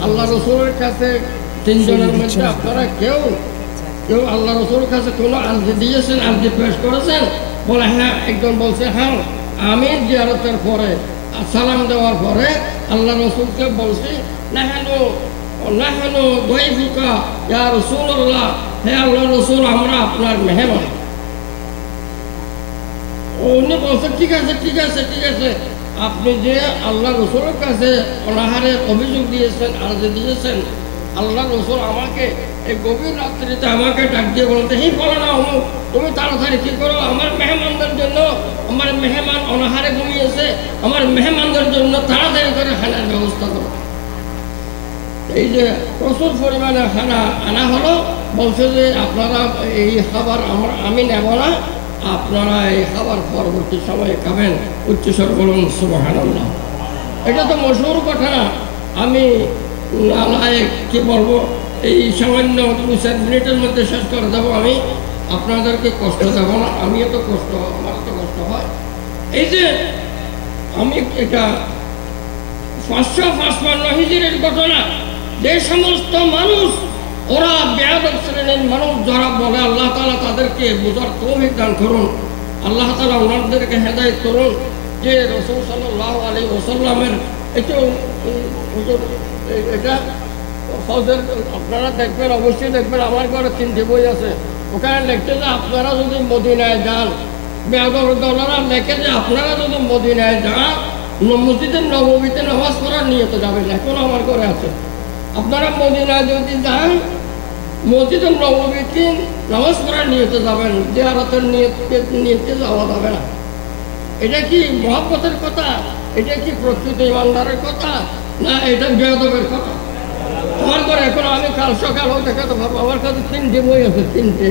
আল্লাহ রসুলের কাছে তিনজনের মধ্যে আপনারা কেউ আল্লাহ রসুলের কাছে কোনো আর্জি দিয়েছেন, আর্জি পেশ করেছেন? বলে হ্যাঁ। একজন বলছে হ্যাঁ, আমি জিয়ারতের পরে সালাম দেওয়ার পরে আল্লাহ রসুলকে বলছি, নাহানু দয়ফুকা ইয়া রাসূলুল্লাহ, হে আল্লাহ রসুল আমরা আপনার মেহমান। উনি বলছে ঠিক আছে, ঠিক আছে, ঠিক আছে। আপনি যে আল্লাহ রসুলের কাছে অনাহারের অভিযোগ দিয়েছেন, আর্জি দিয়েছেন, আল্লাহ রসুল আমাকে এই গভীর রাত্রিতে আমাকে ডাক দিয়ে বলতে, হি বলো না তুমি তাড়াতাড়ি কী করো, আমার মেহমানদের জন্য, আমার মেহমান অনাহারে ঘুমিয়েছে, আমার মেহমানদের জন্য তাড়াতাড়ি করে খানার ব্যবস্থা করো। এই যে প্রচুর পরিমাণে খানা আনা হলো, বলছে যে আপনারা এই খাবার আমি নেব না, আপনারা এই খাবার পরবর্তী সময়ে খাবেন। উচ্চস্বর বলুন সুবহানাল্লাহ। এটা তো মশহুর ঘটনা, আমি কি বলবো, এই সামান্য 2-4 মিনিটের মধ্যে শেষ করে দেবো। আমি আপনাদেরকে কষ্ট দেব না, আমিও তো কষ্ট, আমার তো কষ্ট হয়। এই যে আমি এটা 555 হিজরির ঘটনা, যে সমস্ত মানুষ ওরা বেয়াদব শ্রেণীর মানুষ যারা বলে, আল্লাহ তাআলা তাদেরকে বোঝার তৌফিক দান করুন, আল্লাহ তাআলা ওনাদেরকে হেদায়েত করুন। যে রাসূল সাল্লাল্লাহু আলাইহি ওয়াসাল্লামের এটা ফজর আপনারা দেখবেন, অবশ্যই দেখবেন, আমার ঘরে 3টি বই আছে, ওখানে লিখছে যে আপনারা যদি মদিনায় যান, বেয়াদব দলেরা লেখে যে আপনারা যদি মদিনায় যান, মসজিদের নববীতে নামাজ পড়ার নিয়তে যাবেন। এখন আমার ঘরে আছে, আপনারা মদিনায় যদি যান, মসজিদের নববীতে নামাজ পড়ার নিয়তে যাবেন, জিয়ারতের নিয়তে যাওয়া যাবে না। এটা কি মহব্বতের কথা? এটা কি প্রকৃত ইমানদারের কথা? না এটা বেয়াদবের কথা? আমার ঘরে এখন আমি কাল সকালেও দেখাতে পারবো, আমার কাছে 3টি বই আছে, 3টে।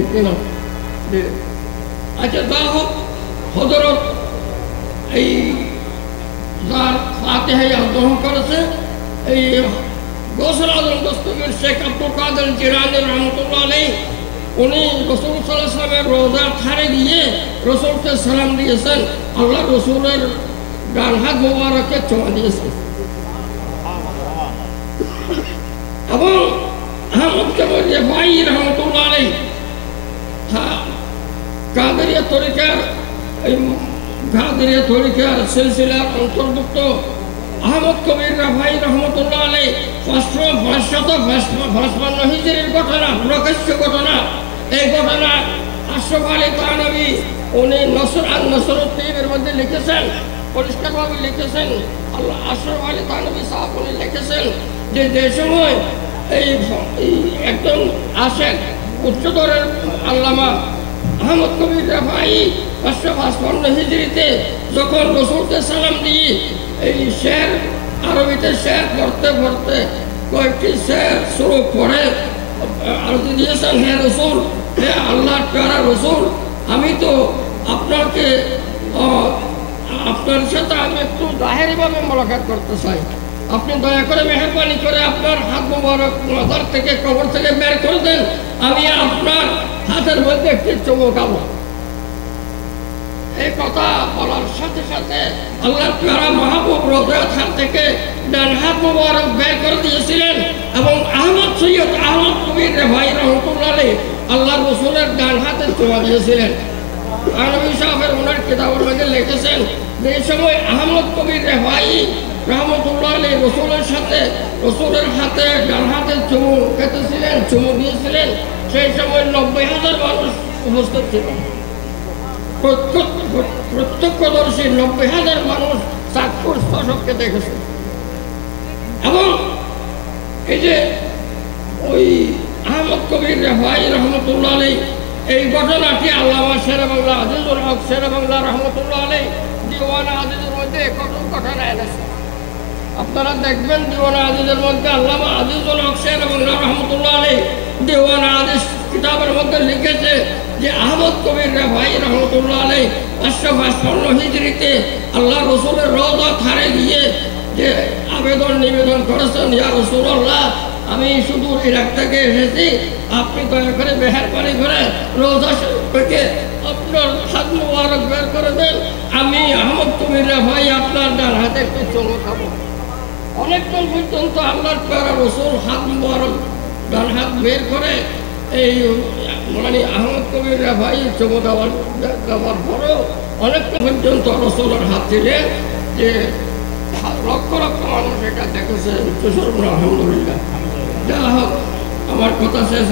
আচ্ছা যা হোক, হযরত এই যার ফাতিহা গ্রহণ করেছে, এই গৌসুল আজম দস্তগীর শেখ আব্দুল কাদের জিলানী রহমতুল্লাহ আলাইহি, উনি রাসূল সাল্লাল্লাহু আলাইহি ওয়াসাল্লামের রওজার ধারে গিয়ে রাসূলকে সালাম দিয়েছেন, আল্লাহ রসুলের ডান হাত মোবারকে চুমা দিয়েছেন। এবং আহমদ কাবীর রিফাঈ রহমতুল্লাহ আলাইহি কাদেরিয়া তরিকার সিলসিলার অন্তর্ভুক্ত আহমদ কবির রিফাঈ রহমতুল্লাহ আলাইহি 555 হিজরির ঘটনা, প্রকাশ্য ঘটনা। এই ঘটনা আশরাফ আলী থানভী উনি নসরুদ্দীনের মধ্যে লিখেছেন, পরিষ্কারভাবে লিখেছেন। আশরাফ আলী থানভী সাহেব উনি লিখেছেন যে সময় এই একজন আশেক উচ্চতরের আল্লামা আহমদ কবির রিফাঈ 555 হিজরিতে যখন রাসূলকে সালাম দিয়ে এই শের আরবিতে শের পড়তে পড়তে কয়েকটি শের শুরু করে আরতি দিয়েছেন, হে রাসূল, হে আল্লাহর প্যারা রাসূল, আমি তো আপনাকে আপনার সাথে আমি একটু জাহেরিভাবে মোলাকাত করতে চাই, আপনি দয়া করে মেহরবানি করে আপনার হাত মোবারক মাথার থেকে কবর থেকে বের করে দেন, আমি আপনার হাতের মধ্যে একটি চুমু খাবো। এই কথা বলার সাথে সাথে আল্লাহর প্যারা মাহবুব রোজার হাত থেকে ডান হাত মোবারক বের করে দিয়েছিলেন এবং আহমদ সৈয়দ আহমদ কবির ভাই রহমতুল্লাহ আলাইহি আল্লাহ রসুলের ডান হাতে চুমা দিয়েছিলেন। নবী সাহেবের ওনার কিতাবের মধ্যে লিখেছেন যে এই সময় আহমদ কবির ভাই রহমতুল্লাহ আলাইহি রসুলের সাথে রসুলের হাতে ডান হাতে চুমু খেতেছিলেন, চুমু দিয়েছিলেন। সেই সময় 90,000 মানুষ উপস্থিত ছিল। প্রত্যক্ষদর্শী 90,000 মানুষ চাক্ষুষ স্পর্শকে দেখেছে। এবং এই যে ওই আহমদ কবির ভাই রহমতুল্লাহ আলাইহি এই ঘটনাটি আল্লামা শেরে বাংলা আজিজুল হক শেরে বাংলা রহমতুল্লাহ আলাইহি দিওয়ানা আজিজের মধ্যে কঠোর ঘটনা এনেছে। আপনারা দেখবেন দিওয়ানা আজিজের মধ্যে আল্লামা আজিজুল হক শেরে বাংলা রহমতুল্লাহ আলাইহি দিওয়ানা আজিজ কিতাবের মধ্যে লিখেছে যে আহমদ কবির ভাই রহমতুল্লাহ আলাইহি 555 হিজরিতে আল্লাহ রসুলের রওজা ধারে গিয়ে যে আবেদন নিবেদন করেছেন, ইয়া রাসূলুল্লাহ আমি সুদূর ইরাক থেকে এসেছি, আপনি দয়া করে মেহেরবানি করে রওজা শরীফ থেকে আপনার হাত মোবারক বের করে দেন, আমি আহমদ কবির ভাই আপনার ডান হাতে একটু চুমু খাবো। অনেকক্ষণ পর্যন্ত আল্লাহর প্যারা রসুল হাত মোবারক ডান হাত বের করে এই মানে আহমদ কবির ভাই চুমু দেওয়ার পরেও অনেকক্ষণ পর্যন্ত রসুলের হাত দিলেন যে লক্ষ লক্ষ মানুষ এটা দেখেছে। আলহামদুলিল্লাহ। যা হোক, আমার কথা শেষ।